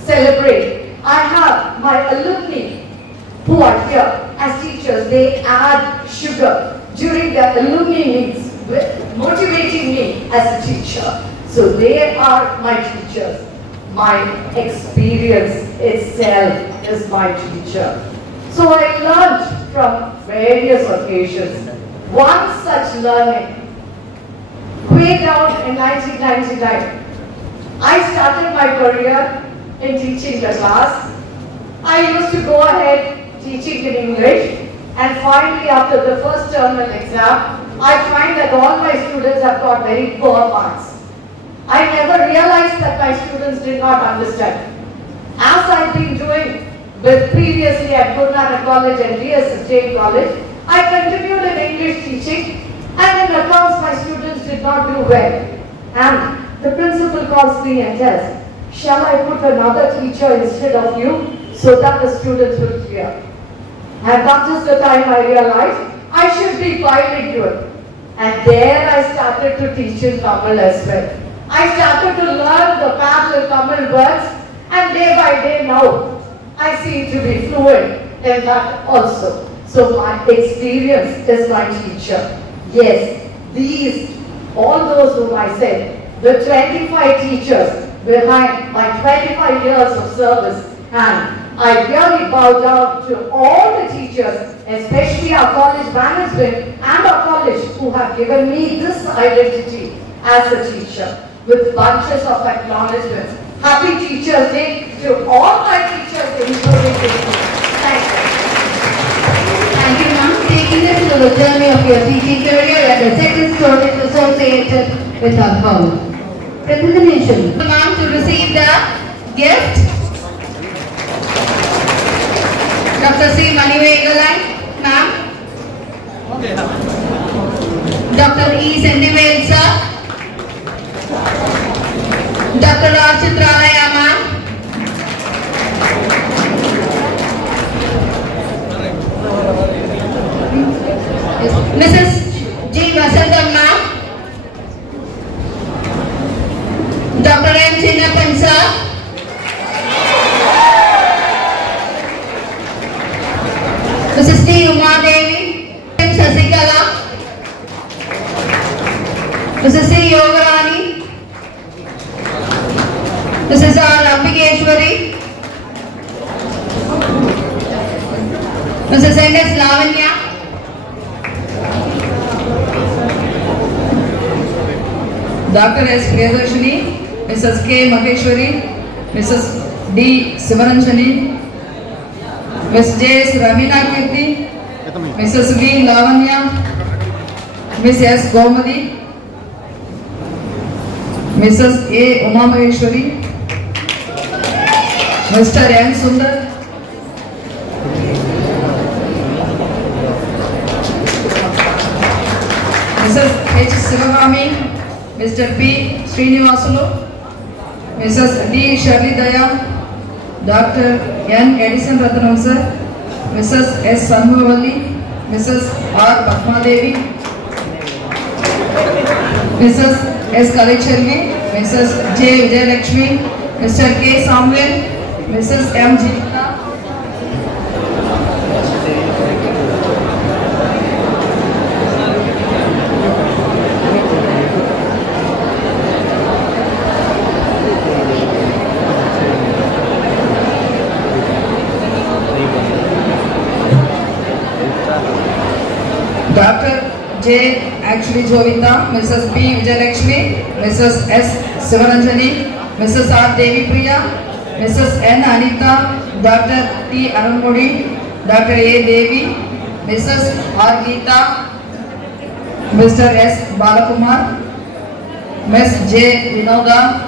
celebrate, I have my alumni who are here as teachers. They add sugar during the alumni meets, motivating me as a teacher. So they are my teachers. My experience itself is my teacher. So I learned from various occasions. One such learning, way down in 1999, I started my career in teaching the class. I used to go ahead teaching in English, and finally after the first terminal exam, I find that all my students have got very poor marks. I never realized that my students did not understand. As I've been doing with previously at Guru Nanak College and DS Sustained College, I continued in English teaching And in accounts, my students did not do well. And the principal calls me and says, shall I put another teacher instead of you so that the students will clear? And that is the time I realized I should be bilingual. And there I started to teach in Tamil as well. I started to learn the parallel Tamil words, and day by day now, I seem to be fluent in that also. So my experience is my teacher. Yes, these, all those whom I said, the 25 teachers behind my 25 years of service, and I really bow down to all the teachers, especially our college management and our college, who have given me this identity as a teacher, with bunches of acknowledgements. Happy Teachers Day to all my teachers, including this. Thank you. Thank you, ma'am. Taking us through the journey of your teaching career and the second story is associated with our college. Recognition. Ma'am, to receive the gift. Dr. C. Manivegalan, ma'am. Dr. E. Sendivel, sir. Dr. R. Chitralaya, ma'am. Mrs. G. Vasantham, ma'am. Dr. M. Chinnapan, sir. Mrs. T. Uma Devi, M. Sasikala, Mrs. C. Yogarani, Mrs. R. Ambikeshwari, Mrs. N. S. Lavanya, Dr. S. Priyadarshini, Mrs. K. Maheshwari, Mrs. D. Sivaranjani, Ms. J. S. Ramina Kirti, Mrs. V. Lavanya, Ms. S. Gomadi, Mrs. A. Uma Maheshwari, Mr. N. Sundar, Mrs. H. Sivagami, Mr. P. Srinivasulu, Mrs. D. Shirley Daya, Dr. N. Edison Ratnam sir, Mrs. S. Sanmuvalli, Mrs. R. Padma Devi, Mrs. S. Kalichelvi, Mrs. J. Vijayalakshmi, Mr. K. Samuel, Mrs. M. Jeevita, Dr. J. Actually Jovita, Mrs. B. Vijayalakshmi, Mrs. S. Sivaranjani, Mrs. R. Devi Priya, Mrs. N. Anita, Dr. T. Arunmudi, Dr. A. Devi, Mrs. R. Geeta, Mr. S. Balakumar, Ms. J. Vinoda,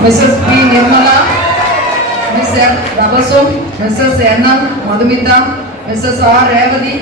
Mrs. P. Nirmala, Ms. M. Rabasum, Mrs. N. Madhumita, Mrs. R. Revati,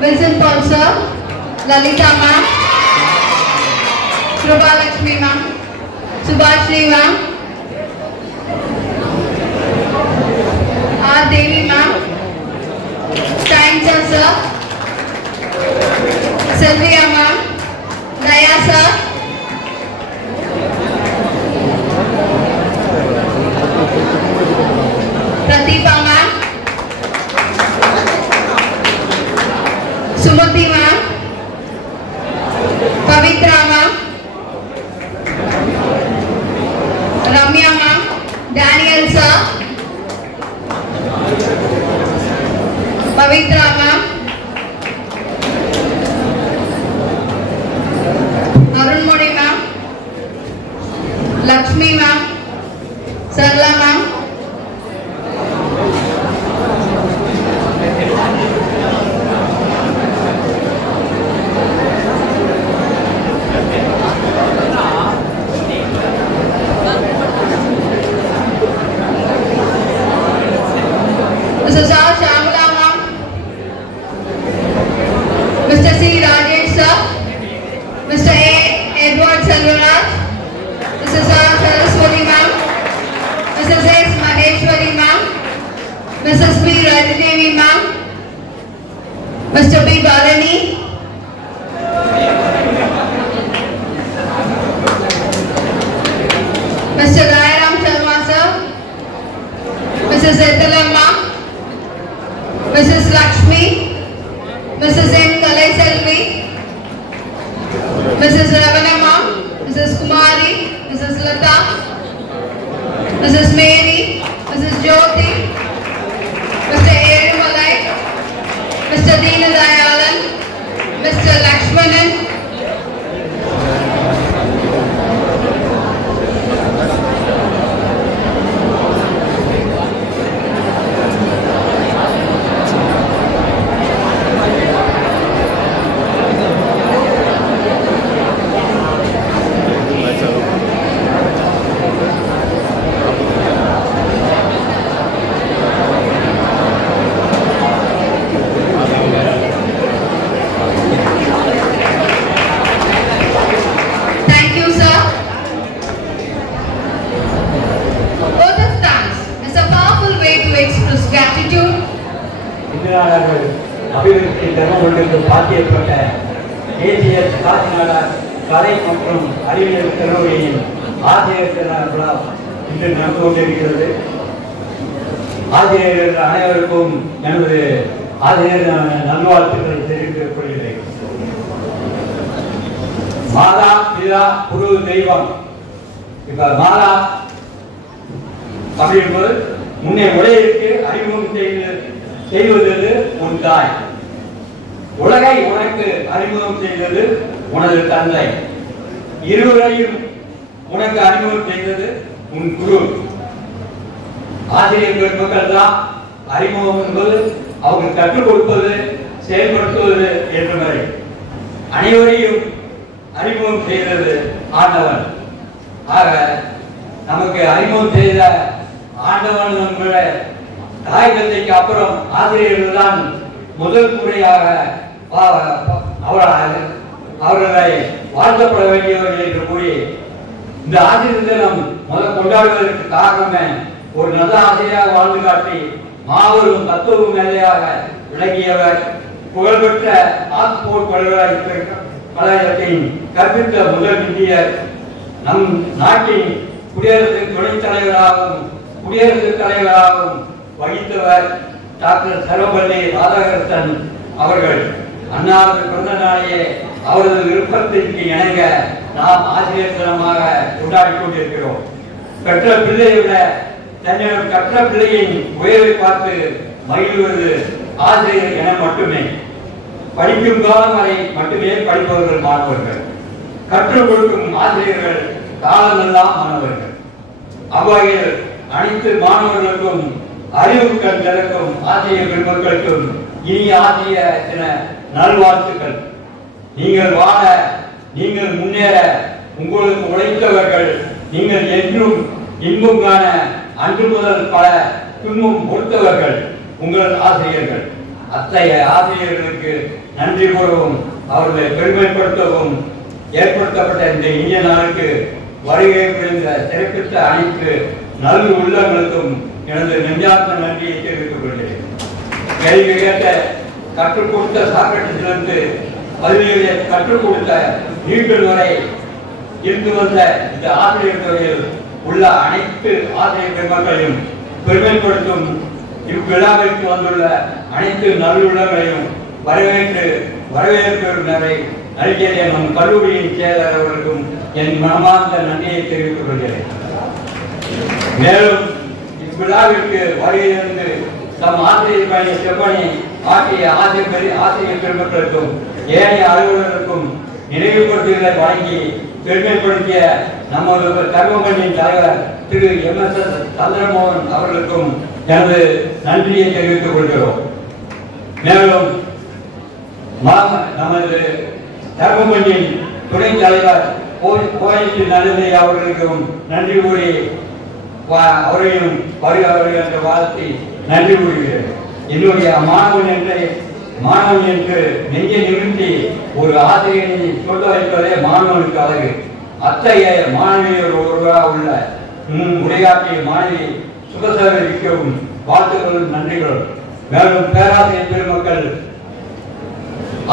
Wilson Paul sir, Lalita ma'am, Shubha Lakshmi ma'am, Subhashri ma'am, R. Devi ma'am, Stein sir, Sylvia ma'am, Daya sir, Sumati ma'am, Pavitra ma'am, Ramya ma'am, Daniel sir, Pavitra ma'am, Arunmodi ma'am, Lakshmi ma'am, Sarla ma'am, Mrs. R. Shamala ma'am, Mr. C. Rajesh sir, Mr. A. Edward Selvaraj, Mrs. R. Saraswati ma'am, Mrs. S. Maheshwari ma'am, Mrs. P. Rajdevi ma'am, Mr. B. Bharani, Mr. Rayaram Sharma sir, Mrs. Etala ma'am, Mrs. Lakshmi, Mrs. M. Kalai Selvi, Mrs. Ravana ma'am, Mrs. Kumari, Mrs. Lata, Mrs. Mary, Mrs. Jyoti, Mr. Erumalai, Mr. Deenadayalan, Mr. Lakshmanan, Thank you, sir. Lotus dance is a powerful way to express gratitude. இந்தியாவில் அபிவிருத்தி தர்மபுரிக்கு பாத்தியப்பட்ட ஏசிஎஸ் காசிநாடா கலை மற்றும் அறிவியல் கல்லூரியின் ஆசிரியர் விழா இன்று நடந்து கொண்டிருக்கிறது. ஆசிரியர்கள் அனைவருக்கும் எனது ஆசிரியர் நல்வாழ்த்துக்களை தெரிவித்துக் கொள்கிறேன். மாதா பிதா குரு தெய்வம். இப்ப மாதா அப்படின்போது முன்னே உலகிற்கு அறிமுகம் செய்வது உன் தாய், உலகை உனக்கு அறிமுகம் செய்தது உனது தந்தை, இருவரையும் உனக்கு அறிமுகம் செய்தது உன் குரு. ஆசிரியர் பெருமக்கள் தான் அறிமுகம் என்பது அவங்க கற்றுக் கொடுப்பது செயல்படுத்துவது என்ற மாதிரி அனைவரையும் அறிமுகம் செய்தது ஆண்டவன். ஆக நமக்கு அறிமுகம் செய்த ஆண்டவன் என்கிற தாய் தந்தைக்கு அப்புறம் ஆசிரியர்கள் தான் முதல் முறையாக அவர்களை வாழ்த்தப்பட வேண்டியவர்கள் என்று கூறி இந்த ஆசிரியர் தினம் முதல் கொண்டாடுவதற்கு காரணமே ஒரு நல்ல ஆசிரியராக வாழ்ந்து காட்டி மாபெரும் தத்துவ மேலையாக விளங்கியவர், புகழ்பெற்ற ஆக்ஸ்போர்ட் பல்கலைக்கழகத்தின் கற்பித்த முதல் இந்தியர், நம் நாட்டின் குடியரசு துணைத் தலைவராகவும் குடியரசுத் தலைவராகவும் வகித்தவர் டாக்டர் சர்வபள்ளி ராதாகிருஷ்ணன் அவர்கள். அன்னாரது பிறந்த நாளையே அவரது விருப்பத்திற்கு இணங்க நாம் ஆசிரியர் தினமாக கொண்டாடி கொண்டிருக்கிறோம். பெற்ற பிள்ளையை விட தன்னிடம் கற்ற பிள்ளையின் உயர்வை பார்த்து மகிழ்வது ஆசிரியர் என மட்டுமே. படிக்கும் காலம் வரை மட்டுமே படிப்பவர்கள் மாணவர்கள், கற்றுக் கொடுக்கும் ஆசிரியர்கள் காலமெல்லாம் மாணவர்கள். அவ்வகையில் அனைத்து மாணவர்களுக்கும் அறிவுக்கள் திறக்கும் ஆசிரியர் பெருமக்களுக்கும் இனிய ஆசிரியர் தின நல்வாழ்த்துக்கள். நீங்கள் வாழ, நீங்கள் முன்னேற உங்களுக்கு உழைத்தவர்கள், நீங்கள் என்றும் இன்பம் காண அன்று முதல் பல துன்பம் பொறுத்தவர்கள் உங்கள் ஆசிரியர்கள். அத்தகைய ஆசிரியர்களுக்கு நன்றி கூறவும் அவர்களை பெருமைப்படுத்தவும் ஏற்படுத்தப்பட்ட இந்த இந்திய நாளுக்கு வருகை புரிந்த சிறப்பித்த அனைத்து நல் உள்ளங்களுக்கும் எனது நெஞ்சார்ந்த நன்றியை தெரிவித்துக் கொள்கிறேன். கேள்வி கேட்ட கற்றுக் கொடுத்த சாக்ரட்டிஸிலிருந்து பதில்களை கற்றுக் கொடுத்த நியூட்டன் வரை இருந்து வந்த இந்த ஆசிரியர் துறையில் உள்ள அனைத்து ஆசிரியர் பெருமக்களையும் பெருமைப்படுத்தும் இவ்விழாவிற்கு வந்துள்ள அனைத்து நல்லுள்ளங்களையும் வரவேற்புரை நல்கிய நம் கல்லூரியின் செயலர் அவர்களுக்கும் என் மனமார்ந்த நன்றியை தெரிவித்துக் கொள்கிறேன். மேலும் இவ்விழாவிற்கு வருகையிலிருந்து தம் ஆசிரியர் பணி செவ்வனை ஆற்றிய ஆசிரியர் பெருமக்களுக்கும் ஏனைய அலுவலர்களுக்கும் நினைவுபடுத்துதலை வழங்கி பெருமைப்படுத்திய நமது கர்மமணியின் தலைவர் திரு MS சந்திரமோகன் அவர்களுக்கும் எனது நன்றியை தெரிவித்துக் கொள்கிறோம். மேலும் நமது கர்மமணியின் துணைத் தலைவர் கோயில் நடுநிலை அவர்களுக்கும் நன்றி கூறி அவரையும் வருகிறவர்கள் என்ற வாழ்த்தி நன்றி கூறுகிறேன். என்னுடைய மாணவன் என்று நெஞ்சை நிறுத்தி ஒரு ஆசிரியரை சொல்ல வைப்பதே மாணவனுக்கு அழகு. அத்தகைய மாணவியர் ஒருவராக உள்ள உரையாற்றிய மாணவி சுகசேகரிக்கவும் வாழ்த்துக்களும் நன்றிகளும். மேலும் பேராசிரியர் பெருமக்கள்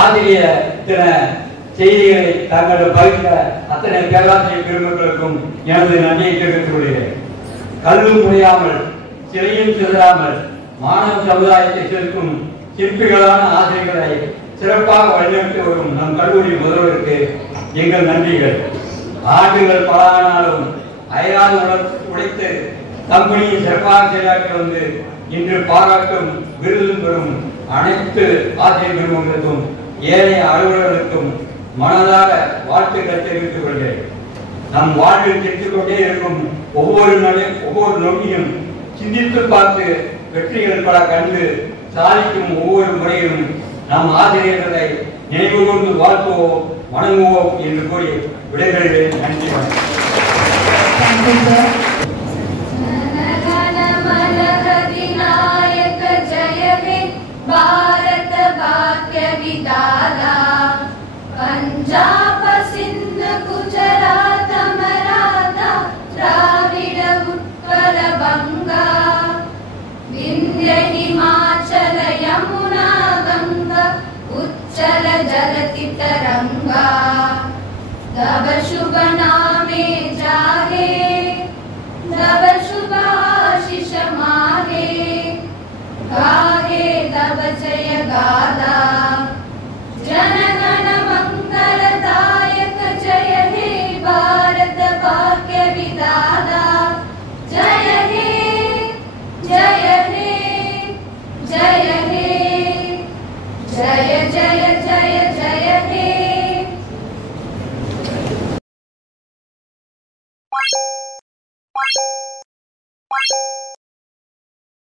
ஆசிரிய தின செய்திகளை தங்கள் பகிர்ந்த அத்தனை பேராசிரியர் பெருமக்களுக்கும் எனது நன்றியை தெரிவித்துக் கொள்கிறேன். கல்லும் முடியாமல் சிறையும் சிதறாமல் மாணவ சமுதாயத்தை செலுத்தும் சிற்பிகளான ஆசிரியர்களை சிறப்பாக வழிநடத்தி வரும் நம் கல்லூரி முதல்வருக்கு எங்கள் நன்றிகள். ஆண்டுகள் பல ஆனாலும் அயராது உழைத்து கம்பெனியை சிறப்பாக செயலாற்றி வந்து இன்று பாராட்டும் விருதும் பெறும் அனைத்து ஆசிரியர் பெருமக்களுக்கும் ஏனைய அலுவலர்களுக்கும் மனதார வாழ்த்துக்களை தெரிவித்துக் கொள்கிறேன். நம் வாழ்வில் தெரிந்து கொண்டே இருக்கும் ஒவ்வொரு நொடியும் சிந்தித்து பார்த்து வெற்றிகள் பல கண்டு சாதிக்கும் ஒவ்வொரு முறையிலும் நம் ஆசிரியர்களை நினைவு கொண்டு வாழ்த்துவோம், வணங்குவோம் என்று கூறி விடைபெறுகிறேன். நன்றி. भारत भाग्य विधाता पंजाब सिंध गुजरात मराठा द्राविड उत्कल बंगा विंध्य हिमाचल यमुना गंगा उच्चल जलति तरंगा तब शुभ नामे जाहे तब शुभ आशीष माहे गाहे तब जय गादा जनगण मंगलदायक जय हे भारत भाग्य विधाता जय हे जय हे जय हे जय जय जय जय हे